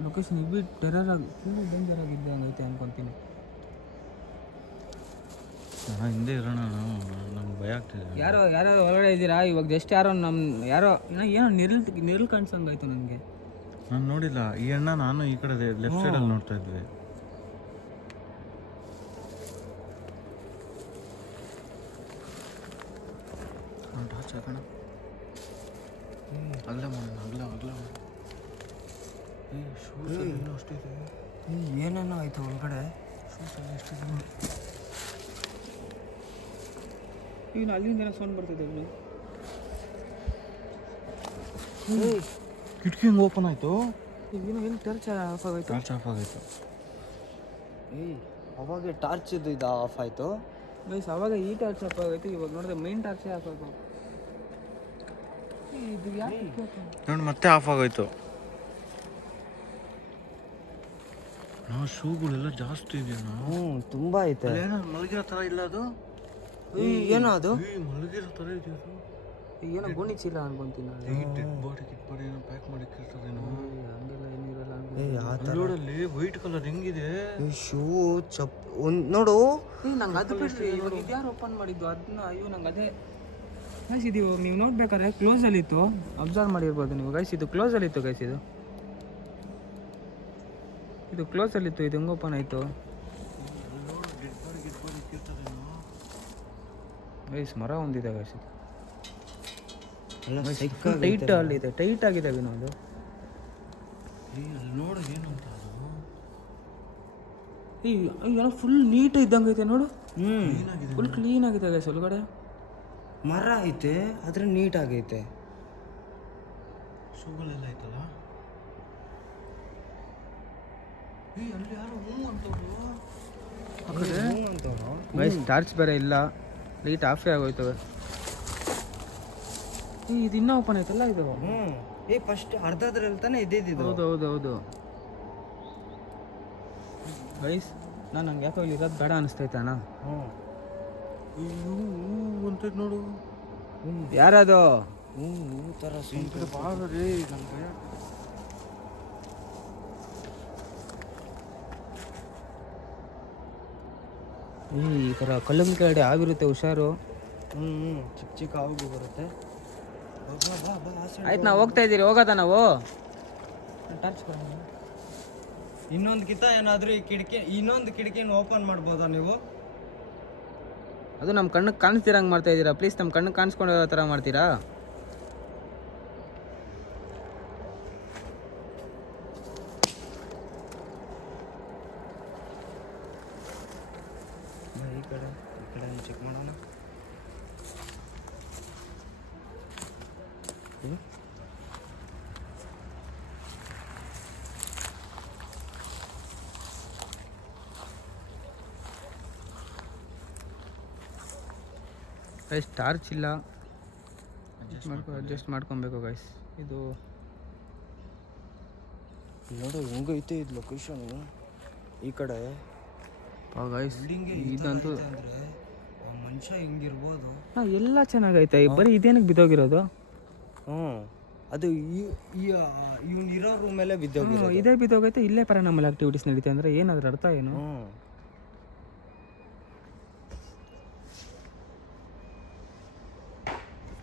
ಲೊಕೇಶನ್? ಇಬ್ಬರು ಟೆರರ್ ಆಗಿ ಫುಲ್ ಡೇಂಜರ್ ಆಗಿದ್ದೆ ಹಂಗೈತೆ ಅನ್ಕೊತೀನಿ. ಹಿಂದೆ ಇರೋಣ, ನಮ್ಗೆ ಭಯ ಆಗ್ತಿದೆ. ಯಾರೋ ಒಳಗಡೆ ಇದ್ದೀರಾ? ಇವಾಗ ಜಸ್ಟ್ ಯಾರೋ ಯಾರೋ ಏನೋ ನಿರಲ್ ಕಾಣಿಸಂಗಾಯ್ತು ನನಗೆ. ನಾನು ನೋಡಿಲ್ಲ ಈ ಅಣ್ಣ, ನಾನು ಈ ಕಡೆ ಲೆಫ್ಟ್ ಸೈಡಲ್ಲಿ ನೋಡ್ತಾ ಇದ್ವಿ. ಏನೇನೋ ಆಯ್ತು ಒಳಗಡೆ. ಈಗ ಅಲ್ಲಿಂದ ಸೌಂಡ್ ಬರ್ತಿದೆ. ಕಿಟಕಿ ಹಿಂಗೆ ಓಪನ್ ಆಯಿತು. ಏನು ಟಾರ್ಚ್ ಆಫ್ ಆಗೋಯ್ತು. ಅವಾಗ ಟಾರ್ಚ್ ಇದು ಆಫ್ ಆಯಿತು ಗೈಸ್. ಅವಾಗ ಈ ಟಾರ್ಚ್ ಆಫ್ ಆಗೋಯ್ತು. ಇವಾಗ ನೋಡಿದ್ರೆ ಮೇನ್ ಟಾರ್ಚೇ ಆಫ್ ಆಗೋದು. ಇದು ಯಾಕೆ ನೋಡಿ ಮತ್ತೆ ಆಫ್ ಆಗೋಯ್ತು. ನಾವು ಶೂಗಳೆಲ್ಲ ಜಾಸ್ತಿ ಇದೆಯಾ? ತುಂಬ ಐತೆ. ಏನೋ ಮಲಗಿರೋ ಥರ ಇಲ್ಲ ಅದು. ಏನೋ ಅದು ಮಲಗಿರೋ ಥರ ಇದೆಯಾ? ಏನೋ ಗೋಣಿ ಚೀಲ ಅನ್ಕೊಂತೀನಿ. ಡೆಡ್ ಬಾಡಿ ಏನೋ ಪ್ಯಾಕ್ ಮಾಡಿ ಇಟ್ಟಿರ್ತಾರೇನೋ. ಹಂಗೆಲ್ಲ ಏನಿರಲ್ಲ. ರೋಡಲ್ಲಿ ವೈಟ್ ಕಲರ್ ಹೆಂಗಿದೆ ಶೂ ಒಂದು ನೋಡು. ನಂಗೆ ಅದು ಬಿಡ್ರಿ, ಇವಾಗ ಇದ್ಯಾರು ಓಪನ್ ಮಾಡಿದ್ದು ಅದನ್ನ? ಅಯ್ಯೋ ನಂಗೆ ಅದೇ ಗೈಸ್. ಇದು ನೀವು ನೋಡ್ಬೇಕಾದ್ರೆ ಕ್ಲೋಸಲ್ಲಿತ್ತು, ಅಬ್ಸರ್ವ್ ಮಾಡಿರ್ಬೋದು ನೀವು ಗೈಸ್. ಇದು ಕ್ಲೋಸಲ್ಲಿತ್ತು ಗೈಸ್. ಇದು ಕ್ಲೋಸಲ್ಲಿತ್ತು. ಇದು ಹೆಂಗೆ ಓಪನ್ ಆಯಿತು ಗೈಸ್? ಮರ ಒಂದಿದೆ ಗೈಸ್. ಟೈಟ್ ಅಲ್ಲಿದೆ, ಟೈಟ್ ಆಗಿದೆ ವಿನೋದು. ನೋಡು ಏನಂತ ಏನೋ ಫುಲ್ ನೀಟ್ ಇದ್ದಂಗೆ ಐತೆ ನೋಡು. ಫುಲ್ ಕ್ಲೀನ್ ಆಗಿದೆ ಗೈಸ್. ಒಳಗಡೆ ಮರ ಐತೆ, ಆದ್ರೆ ನೀಟ್ ಆಗೈತೆ. ಶೂಗಳೆಲ್ಲ ಐತಲ್ಲ. ಅಲ್ಲಿ ಯಾರು ಅಂತವ್ರು. ಗೈಸ್ ಟಾರ್ಚ್ ಬೇರೆ ಇಲ್ಲ, ಲೈಟ್ ಆಫೇ ಆಗೋಯ್ತವೆ. ಇದು ಇನ್ನೂ ಓಪನ್ ಆಯ್ತಲ್ಲ ಇದು. ಫಸ್ಟ್ ಅರ್ಧದ್ರಲ್ಲಿ ತಾನೇ ಇದ್ದಿದ್ದು. ಹೌದು ಗೈಸ್. ನಂಗೆ ಯಾಕೋ ಇಲ್ಲಿ ಇರೋದು ಬೇಡ ಅನಿಸ್ತೈತೆ ಅಣ್ಣ. ಅಂತ ನೋಡು. ಯಾರದು? ಥರ ಬಾಳ್ರಿ ನನಗೆ. ಈ ಥರ ಕಲ್ಲಂಗ್ ಕೆಳಗಡೆ ಆಗಿರುತ್ತೆ, ಹುಷಾರು. ಚಿಕ್ಕ ಚಿಕ್ಕ ಹಾವು ಬರುತ್ತೆ. ಬಾ, ಬಾ, ಬಾ, ಬಾ, ಆ side ಆಯ್ತು, ನಾವು ಹೋಗ್ತಾ ಇದ್ದೀರಿ, ಹೋಗೋದಾ ನಾವು? ಟಾರ್ಚ್ ಇನ್ನೊಂದು ಏನಾದರೂ ಇನ್ನೊಂದು ಕಿಟಕಿನ ಓಪನ್ ಮಾಡ್ಬೋದಾ ನೀವು? ಅದು ನಮ್ಮ ಕಣ್ಣಿಗೆ ಕಾಣಿಸ್ತಿರಂಗೆ ಮಾಡ್ತಾ ಇದ್ದೀರಾ? ಪ್ಲೀಸ್ ನಮ್ಮ ಕಣ್ಣಿಗೆ ಕಾಣಿಸ್ಕೊಂಡು ಥರ ಮಾಡ್ತೀರಾ? ಈ ಕಡೆ ಚೆಕ್ ಮಾಡೋಣ. ಗೈಸ್ ಟಾರ್ಚ್ ಇಲ್ಲ, ಅಡ್ಜಸ್ಟ್ ಮಾಡ್ಕೊಬೇಕು ಗೈಸ್. ಇದು ನೋಡು ಹೆಂಗೈತೆ ಇದು ಲೊಕೇಶನ್. ಈ ಕಡೆ ಗೈಸ್ ಇದಂತೂ ಅಂದರೆ ಮನುಷ್ಯ ಹಿಂಗಿರ್ಬೋದು. ಎಲ್ಲ ಚೆನ್ನಾಗೈತೆ, ಬರೀ ಇದೇನಕ್ಕೆ ಬಿದ್ದೋಗಿರೋದು? ಅದು ಇವ್ನು ಇರೋ ರೂಮಲ್ಲೇ ಬಿದ್ದೋಗಿರೋದು. ಇದೇ ಬಿದ್ದೋಗೈತೆ, ಇಲ್ಲೇ ಪ್ಯಾರಾನಾರ್ಮಲ್ ಆಕ್ಟಿವಿಟೀಸ್ ನಡೀತೆ ಅಂದರೆ ಏನಾದ್ರ ಅರ್ಥ ಏನು?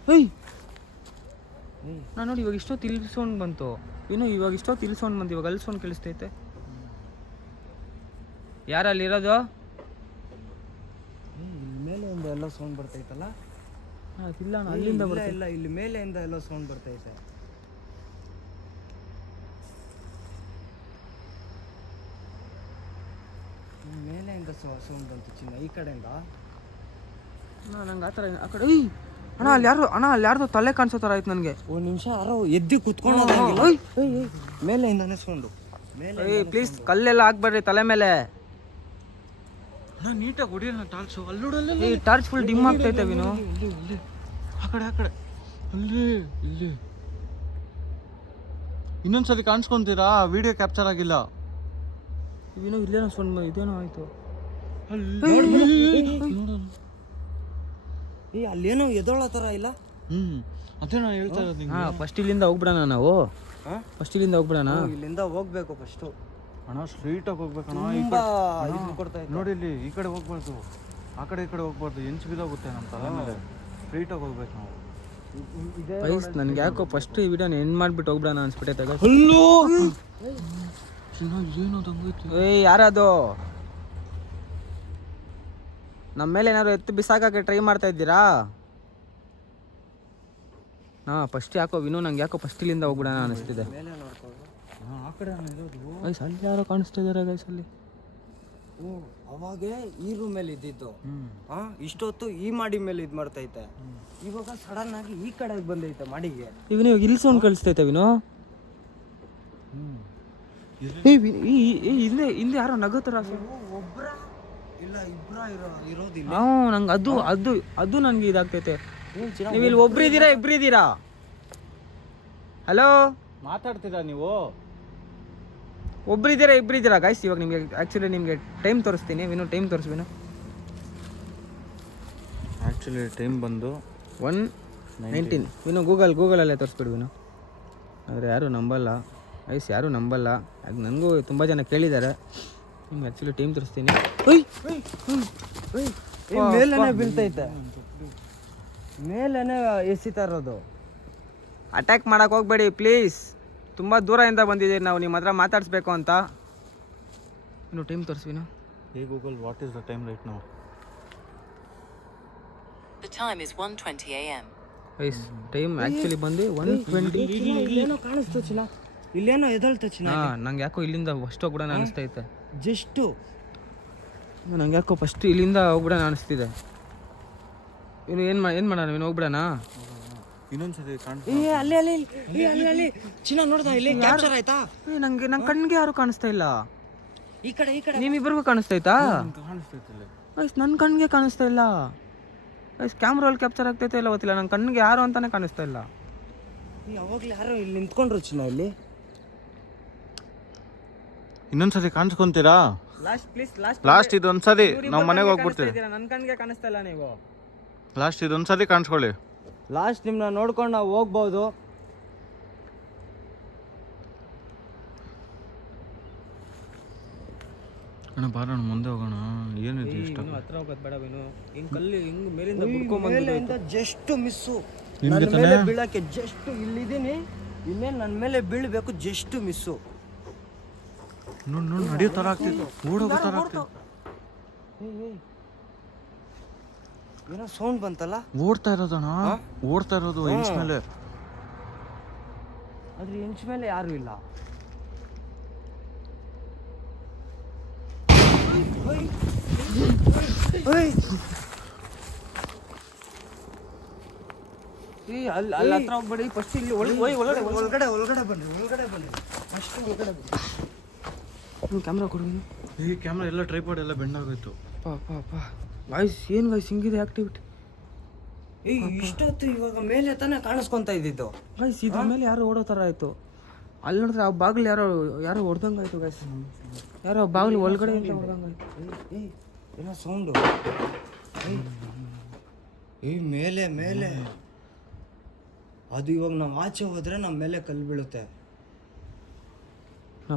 ಹೇಯ್, ನಾನು ನೋಡಿ ಇವಾಗ ಇಷ್ಟೊತ್ತು ಇಲ್ಲಿ ಸೌಂಡ್ ಬಂತು, ಇವಾಗ ಇಷ್ಟೊತ್ತು ಇಲ್ಲಿ ಸೌಂಡ್ ಬಂತು, ಇವಾಗ ಅಲ್ಲಿ ಸೌಂಡ್ ಕೇಳಿಸ್ತೈತೆ. ಯಾರಲ್ಲಿರೋದು? ಮೇಲೆಯಿಂದ ಎಲ್ಲ ಸೌಂಡ್ ಬರ್ತೈತಲ್ಲ? ಇಲ್ಲ, ಅಲ್ಲಿಂದ ಇಲ್ಲ, ಇಲ್ಲಿ ಮೇಲೆಯಿಂದ ಎಲ್ಲ ಸೌಂಡ್ ಬರ್ತೈತೆ. ಮೇಲೆಯಿಂದ ಸೌಂಡ್ ಬಂತು ಚಿನ್ನ, ಈ ಕಡೆಯಿಂದ. ನಂಗೆ ಆ ಥರ ಆ ಕಡೆ. ಅಣ್ಣ ಅಲ್ಲಿ ಯಾರ್ದು ತಲೆ ಕಾಣಿಸೋ ಥರ ಆಯ್ತು ನನಗೆ. ಒಂದು ನಿಮಿಷ ಯಾರೋ ಎದ್ದು ಕುತ್ಕೊಂಡು ಮೇಲೆಯಿಂದಾನೆ ಸೌಂಡು. ಪ್ಲೀಸ್ ಕಲ್ಲೆಲ್ಲ ಹಾಕ್ಬೇಡ್ರಿ ತಲೆ ಮೇಲೆ. ನೀಟಾಗಿ ಹೊಡಿಯೋಣ ಟಾರ್ಚು. ಅಲ್ಲಿ ಈ ಟಾರ್ಚ್ ಫುಲ್ ಡಿಮ್ ಆಗ್ತೈತೆ ವಿನು. ಆ ಕಡೆ ಇಲ್ಲಿ ಇನ್ನೊಂದ್ಸರಿ ಕಾಣಿಸ್ಕೊಂತೀರಾ? ವಿಡಿಯೋ ಕ್ಯಾಪ್ಚರ್ ಆಗಿಲ್ಲ. ವಿನು ಇಲ್ಲೇನೋ ಸೌಂಡ್ ಇದೇನೋ ಆಯ್ತು. ಅಲ್ಲೇನೋ ಎದೋಳೋ ಥರ ಇಲ್ಲ? ಅದೇ ನಾನು ಹೇಳ್ತಾ ಇರೋದು. ಫಸ್ಟ್ ಇಲ್ಲಿಂದ ಹೋಗ್ಬಿಡೋಣ ನಾವು. ಇಲ್ಲಿಂದ ಹೋಗ್ಬೇಕು ಫಸ್ಟು. ಅಣ್ಣ ಸ್ಟ್ರೈಟಾಗಿ ಹೋಗ್ಬೇಕಣ್ಣ. ನೋಡಿ ಇಲ್ಲಿ ಈ ಕಡೆ ಹೋಗ್ಬಾರ್ದು, ಆ ಕಡೆ ಈ ಕಡೆ ಹೋಗ್ಬಾರ್ದು. ಹೆಂಚು ಬಿದ್ದೋಗುತ್ತೆ ನಮ್ಮ ತಲೆ ಮೇಲೆ. ಸ್ಟ್ರೈಟಾಗಿ ಹೋಗ್ಬೇಕು ನಾವು. ಗೈಸ್ ನನಗೆ ಯಾಕೋ ಫಸ್ಟ್ ಈ ವಿಡಿಯೋನ ಎಂಡ್ ಮಾಡಿಬಿಟ್ಟು ಹೋಗ್ಬಿಡೋಣ ಅನ್ಸ್ಬಿಟ್ಟೈತೆ. ಯಾರದು ನಮ್ಮ ಮೇಲೆ ಏನಾದ್ರು ಎತ್ತು ಬಿಸಾಕಕ್ಕೆ ಟ್ರೈ ಮಾಡ್ತಾ ಇದ್ದೀರಾ? ಫಸ್ಟ್ ಯಾಕೋ ವಿನು ನಂಗೆ ಯಾಕೋ ಫಸ್ಟ್ ಇಲ್ಲಿಂದ ಹೋಗ್ಬಿಡೋಣ ಅನಿಸ್ತಿದೆ. ಆ ಕಡೆ ಇರೋದು ಗೈಸ್ ಅಲ್ಲಿ ಯಾರೋ ಕಾಣಿಸ್ತಾ ಇದ್ದಾರೆ ಗೈಸ್ ಅಲ್ಲಿ. ಅವಾಗೇ ಈ ರೂಮಲ್ಲಿ ಇದ್ದಿದ್ದು. ಇಷ್ಟೊತ್ತು ಈ ಮಾಡಿ ಮೇಲೆ ಇದು ಮಾಡ್ತೈತೆ. ಇವಾಗ ಸಡನ್ ಆಗಿ ಈ ಕಡೆಗೆ ಬಂದೈತೆ ಮಾಡಿಗೆ. ಇವಾಗ ಇಲ್ಲಿ ಸೌಂಡ್ ಕಳಿಸ್ತೈತೆ ವಿನು. ಹಿಂದೆ ಯಾರೋ ನಗೋತರ. ಒಬ್ರ ಇಲ್ಲ ಇಬ್ರ ಇರೋದಿಲ್ಲ. ನಂಗೆ ಅದು ನನಗೆ ಇದಾಗ್ತೈತೆ. ನೀವು ಇಲ್ಲಿ ಇಬ್ರಿದ್ದೀರಾ? ಹಲೋ, ಮಾತಾಡ್ತೀರಾ ನೀವು? ಇಬ್ರಿದ್ದೀರಾ ಗೈಸ್? ಇವಾಗ ನಿಮಗೆ ಟೈಮ್ ತೋರಿಸ್ತೀನಿ. ವಿನು ಟೈಮ್ ತೋರಿಸ್ಬಿನು. ಆ್ಯಕ್ಚುಲಿ ಟೈಮ್ ಬಂದು 1:19. ವಿನು ಗೂಗಲಲ್ಲೇ ತೋರಿಸ್ಬಿಡು ವಿನು. ಆದರೆ ಯಾರೂ ನಂಬಲ್ಲ ಗೈಸ್, ಯಾರೂ ನಂಬಲ್ಲ. ಅದು ನನಗೂ ತುಂಬ ಜನ ಕೇಳಿದ್ದಾರೆ. ನಿಮ್ಗೆ ಆ್ಯಕ್ಚುಲಿ ಟೈಮ್ ತೋರಿಸ್ತೀನಿ. ಮೇಲೇನೆ ಬೀಳ್ತೈತೆ, ಮೇಲೇನೆ ಎಸಿತಾ ಇರೋದು. ಅಟ್ಯಾಕ್ ಮಾಡಕ್ಕೆ ಹೋಗ್ಬೇಡಿ ಪ್ಲೀಸ್. ತುಂಬ ದೂರದಿಂದ ಬಂದಿದ್ದೀರಿ ನಾವು ನಿಮ್ಮ ಹತ್ರ ಮಾತಾಡಿಸ್ಬೇಕು ಅಂತ. ಇನ್ನು ಟೈಮ್ ತೋರಿಸ್ವಿನು. Hey Google, what is the time right now? The time is 1:20 a.m. Guys time actually ಬಂದು 1:20. ಇಲ್ಲೇನೋ ಕಾಣಿಸ್ತು ಚಿನ್ನ, ಇಲ್ಲೇನೋ ಎದಳ್ತು ಚಿನ್ನ. ನಂಗೆ ಯಾಕೋ ಇಲ್ಲಿಂದ ಫಸ್ಟ್ ಹೋಗ್ಬಿಡೋಣ ಅನಿಸ್ತೈತೆ. ಜಸ್ಟು ನಂಗೆ ಯಾಕೋ ಫಸ್ಟ್ ಇಲ್ಲಿಂದ ಹೋಗ್ಬಿಡೋಣ ಅನಿಸ್ತಿದೆ. ಇನ್ನು ಏನು ಮಾಡೋಣ? ಇನ್ನು ಹೋಗ್ಬಿಡೋಣ. ಇನ್ನೊಂದ್ಸರಿ ಅಲ್ಲಿ ಚಿನ್ನ ನೋಡ್ದ, ಇಲ್ಲಿ ಕ್ಯಾಪ್ಚರ್ ಆಯ್ತಾ? ನಂಗೆ ಕಣ್ಣಿಗೆ ಯಾರು ಕಾಣಿಸ್ತಾ ಇಲ್ಲ. ಈ ಕಡೆ ನಿಮ್ಮಿಬ್ಬರಿಗೂ ಕಾಣಿಸ್ತೈತಾ? ಕಾಣಿಸ್ತೈತಿಲ್ಲ ಗೈಸ್ ನನ್ನ ಕಣ್ಣಿಗೆ ಕಾಣಿಸ್ತಾ ಇಲ್ಲ ಗೈಸ್. ಕ್ಯಾಮ್ರಲ್ಲಿ ಕ್ಯಾಪ್ಚರ್ ಆಗ್ತೈತೆ ಇಲ್ಲ ಗೊತ್ತಿಲ್ಲ, ನನ್ನ ಕಣ್ಣಿಗೆ ಯಾರು ಅಂತಾನೆ ಕಾಣಿಸ್ತಾ ಇಲ್ಲ. ಯಾವಾಗಲೂ ಯಾರೋ ಇಲ್ಲಿ ನಿಂತ್ಕೊಂಡ್ರು ಚಿನ್ನ. ಇಲ್ಲಿ ಇನ್ನೊಂದ್ಸರಿ ಕಾಣಿಸ್ಕೊಂತೀರಾ? ಲಾಸ್ಟ್ ಇದೊಂದ್ಸರಿ ನಾವು ಮನೆಗೆ ಹೋಗ್ಬಿಡ್ತೀವಿ. ನನ್ನ ಕಣ್ಣಿಗೆ ಕಾಣಿಸ್ತಾ ಇಲ್ಲ. ನೀವು ಲಾಸ್ಟ್ ಇದೊಂದ್ಸರಿ ಕಾಣಿಸ್ಕೊಳ್ಳಿ. ಲಾಸ್ಟ್ ನಿಮ್ಮನ್ನ ನೋಡ್ಕೊಂಡು ನಾವು ಹೋಗ್ಬೋದು. ಅಣ್ಣ ಬಾರೋಣ ಮುಂದೆ ಹೋಗೋಣ. ಏನಿದೆ ಇಷ್ಟ ಇನ್ನು ಹತ್ರ ಹೋಗೋದು ಬೇಡ ವಿನು. ಹಿಂಗೆ ಕಲ್ಲಿ ಹಿಂಗೆ ಮೇಲಿಂದ ಬಿಡ್ಕೊಂಬಂದು ಜಸ್ಟ್ ಮಿಸ್ಸು ನನ್ನ ಮೇಲೆ ಬೀಳಕ್ಕೆ ಜಸ್ಟ್ ಇಲ್ಲಿದ್ದೀನಿ, ಇನ್ನೇನು ನನ್ನ ಮೇಲೆ ಬೀಳಬೇಕು, ಜಸ್ಟ್ ಮಿಸ್ಸು. ನೋಡಿ ನಡೆಯೋ ಥರ ಆಗ್ತಿತ್ತು, ಓಡೋಗೋ ಥರ ಆಗ್ತಿತ್ತು. ಏನೋ ಸೌಂಡ್ ಬಂತಲ್ಲ, ಓಡ್ತಾ ಇರೋದಣ್ಣ, ಓಡ್ತಾ ಇರೋದು ಹೆಂಚ್ ಮೇಲೆ. ಅದ್ರ ಹೆಂಚ್ ಮೇಲೆ ಯಾರು ಇಲ್ಲ. ಅಲ್ಲಿ ಹತ್ರ ಹೋಗ್ಬೇಡಿ, ಫಸ್ಟ್ ಇಲ್ಲಿ ಒಳಗಡೆ ಬನ್ನಿ ಅಷ್ಟು ಒಳಗಡೆ ಬನ್ನಿ. ಕ್ಯಾಮ್ರಾ ಕೊಡು. ಈ ಕ್ಯಾಮ್ರಾ ಎಲ್ಲ ಟ್ರೈಪಾಡ್ ಎಲ್ಲ ಬೆಂಡಾಗೋಯ್ತು. ಗಾಯ್ಸ್ ಏನು ಗಾಯ್ಸ್ ಹಿಂಗಿದೆ ಆಕ್ಟಿವಿಟಿ. ಇಷ್ಟೊತ್ತು ಇವಾಗ ಮೇಲೆ ತಾನೇ ಕಾಣಿಸ್ಕೊಂತ ಇದ್ದಿದ್ದು. ಗಾಯ್ಸ್ ಇದ್ರ ಮೇಲೆ ಯಾರೋ ಓಡೋ ಥರ ಆಯಿತು. ಅಲ್ಲಿ ನೋಡಿದ್ರೆ ಆ ಬಾಗಿಲು ಯಾರೋ ಹೊಡ್ದಂಗೆ ಆಯಿತು ಗಾಯ್ಸ್. ಯಾರೋ ಬಾಗಿಲು ಒಳಗಡೆ ಹೊಡ್ದಂಗೆ ಆಯಿತು. ಏನೋ ಸೌಂಡು. ಮೇಲೆ ಅದು ಇವಾಗ ನಾವು ಆಚೆ ಹೋದ್ರೆ ನಮ್ಮ ಮೇಲೆ ಕಲ್ಲು ಬೀಳುತ್ತೆ.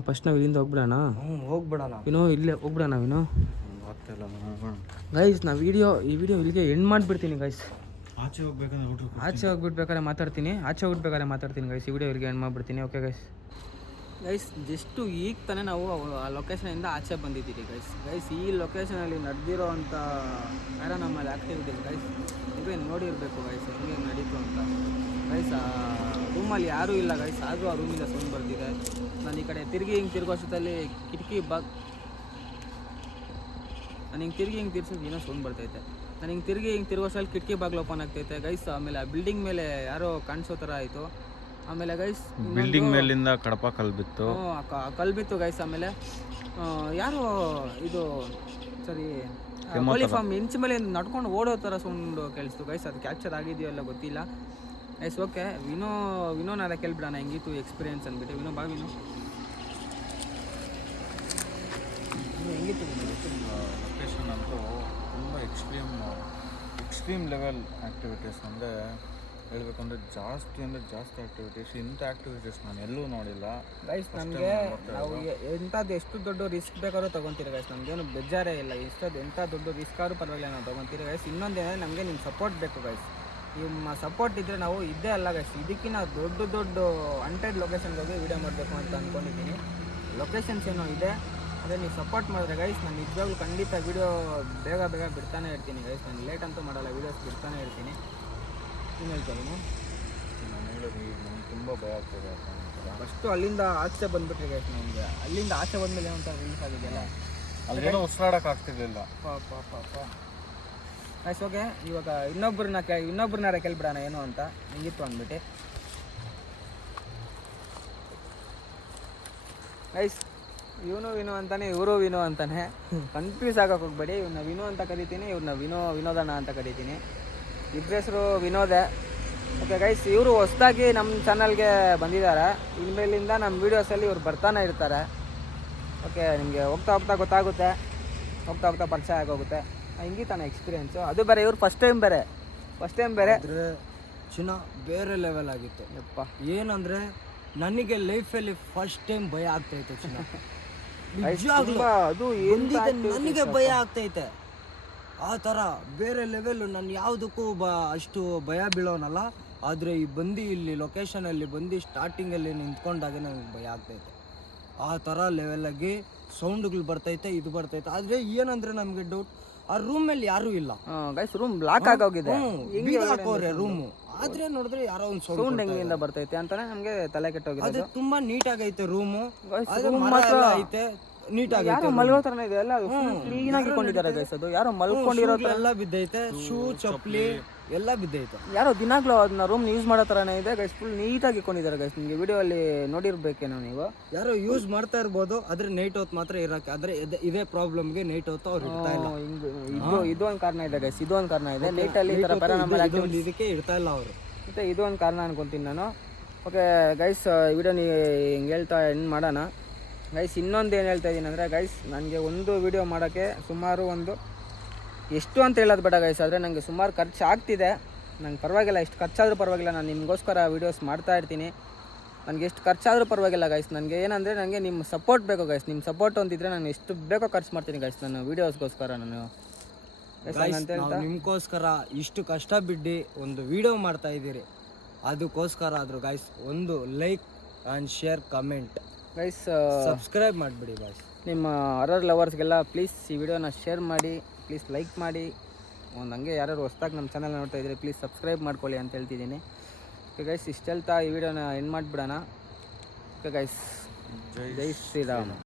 ಫಸ್ಟ್ ನಾವು ಇಲ್ಲಿಂದ ಹೋಗ್ಬಿಡೋಣ. ಹೋಗ್ಬಿಡೋಣ ವಿನೋ, ಇಲ್ಲೇ ಹೋಗ್ಬಿಡೋಣ ವಿನೋ. ಆಗ್ತಾಯಿಲ್ಲ. ಗೈಸ್ ಈ ವಿಡಿಯೋ ಇಲ್ಲಿಗೆ ಎಂಡ್ ಮಾಡಿಬಿಡ್ತೀನಿ ಗೈಸ್. ಆಚೆ ಹೋಗ್ಬೇಕಂದ್ರೆ ಆಚೆ ಹೋಗ್ಬಿಡ್ಬೇಕಾದ್ರೆ ಮಾತಾಡ್ತೀನಿ ಗೈಸ್. ಈ ವಿಡಿಯೋ ಇಲ್ಲಿಗೆ ಎಂಡ್ ಮಾಡಿಬಿಡ್ತೀನಿ. ಓಕೆ ಗೈಸ್ ಜಸ್ಟು ಈಗ ತಾನೇ ನಾವು ಆ ಲೊಕೇಶನಿಂದ ಆಚೆ ಬಂದಿದ್ದೀರಿ ಗೈಸ್. ಈ ಲೊಕೇಶನಲ್ಲಿ ನಡೆದಿರೋ ಅಂಥ ಪ್ಯಾರಾನಾರ್ಮಲ್ ಆ್ಯಕ್ಟಿವಿಟೀಸ್ ಗೈಸ್ ನೀವೇ ನೋಡಿರಬೇಕು ಗೈಸ್, ಹೆಂಗೆ ನಡೀತು ಅಂತ ಗೈಸ್. ಆ ರೂಮಲ್ಲಿ ಯಾರೂ ಇಲ್ಲ ಗೈಸ್, ಆದರೂ ಆ ರೂಮಿಂದ ಸೌಂಡ್ ಬರ್ತಿದೆ. ನಾನು ಈ ಕಡೆ ತಿರುಗಿ ಹಿಂಗೆ ತಿರ್ಗೋಷ್ಟದಲ್ಲಿ ಕಿಟಕಿ ನಾನು ಹಿಂಗೆ ತಿರ್ಸೋದು ಏನೋ ಸೌಂಡ್ ಬರ್ತೈತೆ. ನಾನು ಹಿಂಗೆ ತಿರ್ಗೋಷ್ಟಲ್ಲಿ ಕಿಟಕಿ ಬಾಗಿಲು ಓಪನ್ ಆಗ್ತೈತೆ ಗೈಸ್. ಆಮೇಲೆ ಆ ಬಿಲ್ಡಿಂಗ್ ಮೇಲೆ ಯಾರೋ ಕಾಣಿಸೋ ಥರ ಆಯಿತು. ಆಮೇಲೆ ಗೈಸ್ ಬಿಲ್ಡಿಂಗ್ ಮೇಲಿಂದ ಕಡಪ ಕಲ್ಲು ಬಿತ್ತು. ಕಲ್ಲು ಬಿತ್ತು ಗೈಸ್. ಆಮೇಲೆ ಯಾರೋ ಇದು ಸರಿ ಕೋಳಿ ಫಾರ್ಮ್ ಇಂಚು ಮೇಲೆ ನಡ್ಕೊಂಡು ಓಡೋ ಥರ ಸೌಂಡು ಕೇಳಿಸ್ತು ಗೈಸ್. ಅದು ಕ್ಯಾಪ್ಚರ್ ಆಗಿದೆಯೋ ಎಲ್ಲ ಗೊತ್ತಿಲ್ಲ ಗೈಸ್. ಓಕೆ ವಿನೋನಾರ ಕೇಳ್ಬಿಡೋಣ ಹೆಂಗಿತ್ತು ಎಕ್ಸ್ಪೀರಿಯನ್ಸ್ ಅಂದ್ಬಿಟ್ಟು. ವಿನೋ ಬಾ ವಿನೋ, ಹೆಂಗಿತ್ತು? ಲೊಕೇಶನ್ ಅಂತೂ ತುಂಬ ಎಕ್ಸ್ಟ್ರೀಮ್ ಲೆವೆಲ್ ಆ್ಯಕ್ಟಿವಿಟೀಸ್. ಅಂದರೆ ಹೇಳ್ಬೇಕಂದ್ರೆ ಜಾಸ್ತಿ ಆ್ಯಕ್ಟಿವಿಟೀಸ್. ಇಂಥ ಆ್ಯಕ್ಟಿವಿಟೀಸ್ ನಾನು ಎಲ್ಲೂ ನೋಡಿಲ್ಲ ಗೈಸ್. ನಮಗೆ ನಾವು ಎಂಥದ್ದು ಎಷ್ಟು ದೊಡ್ಡ ರಿಸ್ಕ್ ಬೇಕಾದ್ರೂ ತೊಗೊತೀರಿ ಗೈಸ್, ನಮಗೇನು ಬೇಜಾರೇ ಇಲ್ಲ. ಎಂಥ ದೊಡ್ಡ ರಿಸ್ಕ್ ಆದ್ರೂ ಪರವಾಗಿಲ್ಲ, ನಾವು ತೊಗೊತೀರಿ ಗೈಸ್. ಇನ್ನೊಂದೇನಂದರೆ ನಮಗೆ ನಿಮ್ಮ ಸಪೋರ್ಟ್ ಬೇಕು ಗೈಸ್. ನಿಮ್ಮ ಸಪೋರ್ಟ್ ಇದ್ದರೆ ನಾವು ಇದ್ದೇ ಅಲ್ಲ ಗೈಸ್, ಇದಕ್ಕಿಂತ ದೊಡ್ಡ ಅಂಟೆಡ್ ಲೊಕೇಶನ್ಗೆ ಹೋಗಿ ವೀಡಿಯೋ ಮಾಡಬೇಕು ಅಂತ ಅಂದ್ಕೊಂಡಿದ್ದೀನಿ. ಲೊಕೇಶನ್ಸ್ ಏನೋ ಇದೆ, ಅದೇ ನೀವು ಸಪೋರ್ಟ್ ಮಾಡಿದ್ರೆ ಗೈಸ್ ನಾನು ನಿಜವಾಗ್ಲೂ ಖಂಡಿತ ವೀಡಿಯೋ ಬೇಗ ಬಿಡ್ತಾನೆ ಇರ್ತೀನಿ ಗೈಸ್. ನಾನು ಲೇಟ್ ಅಂತೂ ಮಾಡಲ್ಲ, ವೀಡಿಯೋಸ್ ಬಿಡ್ತಾನೆ ಇರ್ತೀನಿ. ಏನು ಹೇಳ್ತಾರೆ ನಾನು ಹೇಳೋದು ಈಗ ನನಗೆ ತುಂಬ ಭಯ ಆಗ್ತದೆ. ಫಸ್ಟು ಅಲ್ಲಿಂದ ಆಚೆ ಬಂದುಬಿಟ್ರಿ ಗೈಸ್. ನಮಗೆ ಅಲ್ಲಿಂದ ಆಚೆ ಬಂದಮೇಲೆ ಏನಂತ ರಿಲೀಸ್ ಆಗಿದೆಯಲ್ಲ, ಅಲ್ಲೇನೋ ಉಸಿರಾಡೋಕೆ ಆಗ್ತಿರ್ಲಿಲ್ಲ. ಗೈಸ್ ಓಕೆ, ಇವಾಗ ಇನ್ನೊಬ್ಬರನ್ನಾರ ಕೇಳ್ಬಿಡೋಣ ಏನು ಅಂತ ಹೆಂಗಿತ್ತು ಅಂದ್ಬಿಟ್ಟು ಗೈಸ್. ಇವನು ವಿನೋ ಅಂತಾನೆ, ಇವರು ವಿನೋ ಅಂತಾನೆ, ಕನ್ಫ್ಯೂಸ್ ಆಗೋಕೆ ಹೋಗ್ಬೇಡಿ. ಇವ್ನ ವಿನೋ ಅಂತ ಕರಿತೀನಿ, ಇವ್ರನ್ನ ವಿನೋದಣ್ಣ ಅಂತ ಕರಿತೀನಿ. ಇಬ್ಬರ ಹೆಸರು ವಿನೋದೆ. ಓಕೆ ಗೈಸ್, ಇವರು ಹೊಸದಾಗಿ ನಮ್ಮ ಚಾನಲ್ಗೆ ಬಂದಿದ್ದಾರೆ. ಇನ್ಮೇಲಿಂದ ನಮ್ಮ ವೀಡಿಯೋಸಲ್ಲಿ ಇವ್ರು ಬರ್ತಾನೆ ಇರ್ತಾರೆ. ಓಕೆ, ನಿಮಗೆ ಹೋಗ್ತಾ ಗೊತ್ತಾಗುತ್ತೆ, ಹೋಗ್ತಾ ಪರಿಚಯ ಆಗೋಗುತ್ತೆ. ಹಿಂಗಿತಾನೆ ಎಕ್ಸ್ಪೀರಿಯೆನ್ಸು. ಅದು ಬೇರೆ, ಇವ್ರು ಫಸ್ಟ್ ಟೈಮ್ ಬೇರೆ ಆದರೆ ಚಿನ್ನ ಬೇರೆ ಲೆವೆಲ್ ಆಗಿತ್ತು ಯಪ್ಪ. ಏನಂದರೆ ನನಗೆ ಲೈಫಲ್ಲಿ ಫಸ್ಟ್ ಟೈಮ್ ಭಯ ಆಗ್ತೈತೆ ಚಿನ್ನ. ಅದು ನನಗೆ ಭಯ ಆಗ್ತೈತೆ ಆ ಥರ ಬೇರೆ ಲೆವೆಲ್ಲು. ನಾನು ಯಾವುದಕ್ಕೂ ಅಷ್ಟು ಭಯ ಬೀಳೋನಲ್ಲ, ಆದರೆ ಇಲ್ಲಿ ಲೊಕೇಶನಲ್ಲಿ ಸ್ಟಾರ್ಟಿಂಗಲ್ಲಿ ನಿಂತ್ಕೊಂಡಾಗ ನನಗೆ ಭಯ ಆಗ್ತೈತೆ. ಆ ಥರ ಲೆವೆಲಾಗಿ ಸೌಂಡ್ಗಳು ಬರ್ತೈತೆ, ಇದು ಬರ್ತೈತೆ. ಆದರೆ ಏನಂದರೆ ನಮಗೆ ಡೌಟ್, ಆ ರೂಮಲ್ಲಿ ಯಾರೂ ಇಲ್ಲ ಗೈಸ್. ರೂಮ್ ಲಾಕ್ ಆಗೋಗಿದೆ, ಬೀಗ ಹಾಕೋರೆ ರೂಮು. ಆದರೆ ನೋಡಿದ್ರೆ ಯಾರೋ ಒಂದು ಸೌಂಡ್ ಹೆಂಗಿಂದ ಬರ್ತೈತೆ ಅಂತಾನೆ ನಮಗೆ ತಲೆ ಕೆಟ್ಟೋಗಿದೆ. ಅದು ತುಂಬ ನೀಟಾಗೈತೆ ರೂಮು, ಐತೆ ನೀಟಾಗಿ. ಯಾರೋ ಮಲ್ಗೋ ಥರನೇ ಇದೆ ಎಲ್ಲ, ಕ್ಲೀನಾಗಿ ಇಟ್ಕೊಂಡಿದ್ದಾರೆ ಗೈಸ್. ಅದು ಯಾರೋ ಮಲ್ಕೊಂಡಿರೋ ಎಲ್ಲ ಬಿದ್ದೈತೆ, ಶೂ ಚಪ್ಪಲಿ ಎಲ್ಲ ಬಿದ್ದೈತೆ. ಯಾರೋ ದಿನಾಗ್ಲೂ ಅದನ್ನ ರೂಮ್ ಯೂಸ್ ಮಾಡೋ ಥರನೇ ಇದೆ ಗೈಸ್. ಫುಲ್ ನೀಟಾಗಿ ಇಟ್ಕೊಂಡಿದ್ದಾರೆ ಗೈಸ್. ನಿಮಗೆ ವಿಡಿಯೋ ಅಲ್ಲಿ ನೋಡಿರ್ಬೇಕೇನೋ ನೀವು. ಯಾರೋ ಯೂಸ್ ಮಾಡ್ತಾ ಇರ್ಬೋದು, ಆದ್ರೆ ನೈಟ್ ಹೊತ್ತು ಮಾತ್ರ ಇರಕ್ಕೆ. ಆದ್ರೆ ಇದೇ ಪ್ರಾಬ್ಲಮ್ಗೆ ನೈಟ್ ಹೊತ್ತು ಅವ್ರು ಇರ್ತಾ ಇಲ್ಲ. ಇದೊಂದು ಕಾರಣ ಇದೆ ಗೈಸ್, ಇದೊಂದು ಕಾರಣ ಇದೆ. ನೈಟಲ್ಲಿ ಈ ಥರ ಪ್ಯಾರಾನಾರ್ಮಲ್ ಆಕ್ಟಿವಿಟೀಸ್ ಇದಕ್ಕೆ ಇರ್ತಾ ಇಲ್ಲ ಅವರು. ಮತ್ತೆ ಇದೊಂದು ಕಾರಣ ಅನ್ಕೊತೀನಿ ನಾನು. ಓಕೆ ಗೈಸ್, ವಿಡಿಯೋ ನೀವು ಹಿಂಗೆ ಹೇಳ್ತಾ ಎಂಡ್ ಮಾಡೋಣ ಗೈಸ್. ಇನ್ನೊಂದು ಏನು ಹೇಳ್ತಾ ಇದ್ದೀನಿ ಅಂದರೆ ಗೈಸ್, ನನಗೆ ಒಂದು ವಿಡಿಯೋ ಮಾಡೋಕ್ಕೆ ಸುಮಾರು ಎಷ್ಟು ಅಂತ ಹೇಳೋದು ಬೇಡ ಗೈಸ್, ಆದರೆ ನನಗೆ ಸುಮಾರು ಖರ್ಚು ಆಗ್ತಿದೆ. ನಂಗೆ ಪರವಾಗಿಲ್ಲ, ಎಷ್ಟು ಖರ್ಚಾದರೂ ಪರವಾಗಿಲ್ಲ, ನಾನು ನಿಮಗೋಸ್ಕರ ವೀಡಿಯೋಸ್ ಮಾಡ್ತಾಯಿರ್ತೀನಿ. ನನಗೆ ಎಷ್ಟು ಖರ್ಚಾದರೂ ಪರವಾಗಿಲ್ಲ ಗೈಸ್. ನನಗೆ ಏನಂದರೆ ನನಗೆ ನಿಮ್ಮ ಸಪೋರ್ಟ್ ಬೇಕು ಗೈಸ್. ನಿಮ್ಮ ಸಪೋರ್ಟ್ ಒಂದಿದ್ರೆ ನಾನು ಎಷ್ಟು ಬೇಕೋ ಖರ್ಚು ಮಾಡ್ತೀನಿ ಗೈಸ್ ನನ್ನ ವೀಡಿಯೋಸ್ಗೋಸ್ಕರ. ನಾನು ನಾವು ನಿಮ್ಗೋಸ್ಕರ ಇಷ್ಟು ಕಷ್ಟ ಬಿಟ್ಟು ಒಂದು ವಿಡಿಯೋ ಮಾಡ್ತಾ ಇದ್ದೀರಿ, ಅದಕ್ಕೋಸ್ಕರ ಆದರೂ ಗೈಸ್ ಒಂದು like and share comment guys subscribe ಮಾಡಿಬಿಡಿ ಗೈಸ್. ನಿಮ್ಮ ಹಾರರ್ ಲವರ್ಸ್ಗೆಲ್ಲ ಪ್ಲೀಸ್ ಈ ವಿಡಿಯೋನ ಶೇರ್ ಮಾಡಿ, ಪ್ಲೀಸ್ ಲೈಕ್ ಮಾಡಿ. ಒಂದು ಹಂಗೆ ಯಾರು ಹೊಸ್ದಾಗಿ ನಮ್ಮ ಚಾನಲ್ ನೋಡ್ತಾ ಇದ್ದೀರಿ ಪ್ಲೀಸ್ ಸಬ್ಸ್ಕ್ರೈಬ್ ಮಾಡ್ಕೊಳ್ಳಿ ಅಂತ ಹೇಳ್ತಿದ್ದೀನಿ. ಓಕೆ ಗೈಸ್, ಇಷ್ಟು ಹೇಳ್ತಾ ಈ ವಿಡಿಯೋನ ಎಂಡ್ ಮಾಡಿಬಿಡೋಣ. ಓಕೆ ಗೈಸ್, ಜೈ ಶ್ರೀರಾಮ್.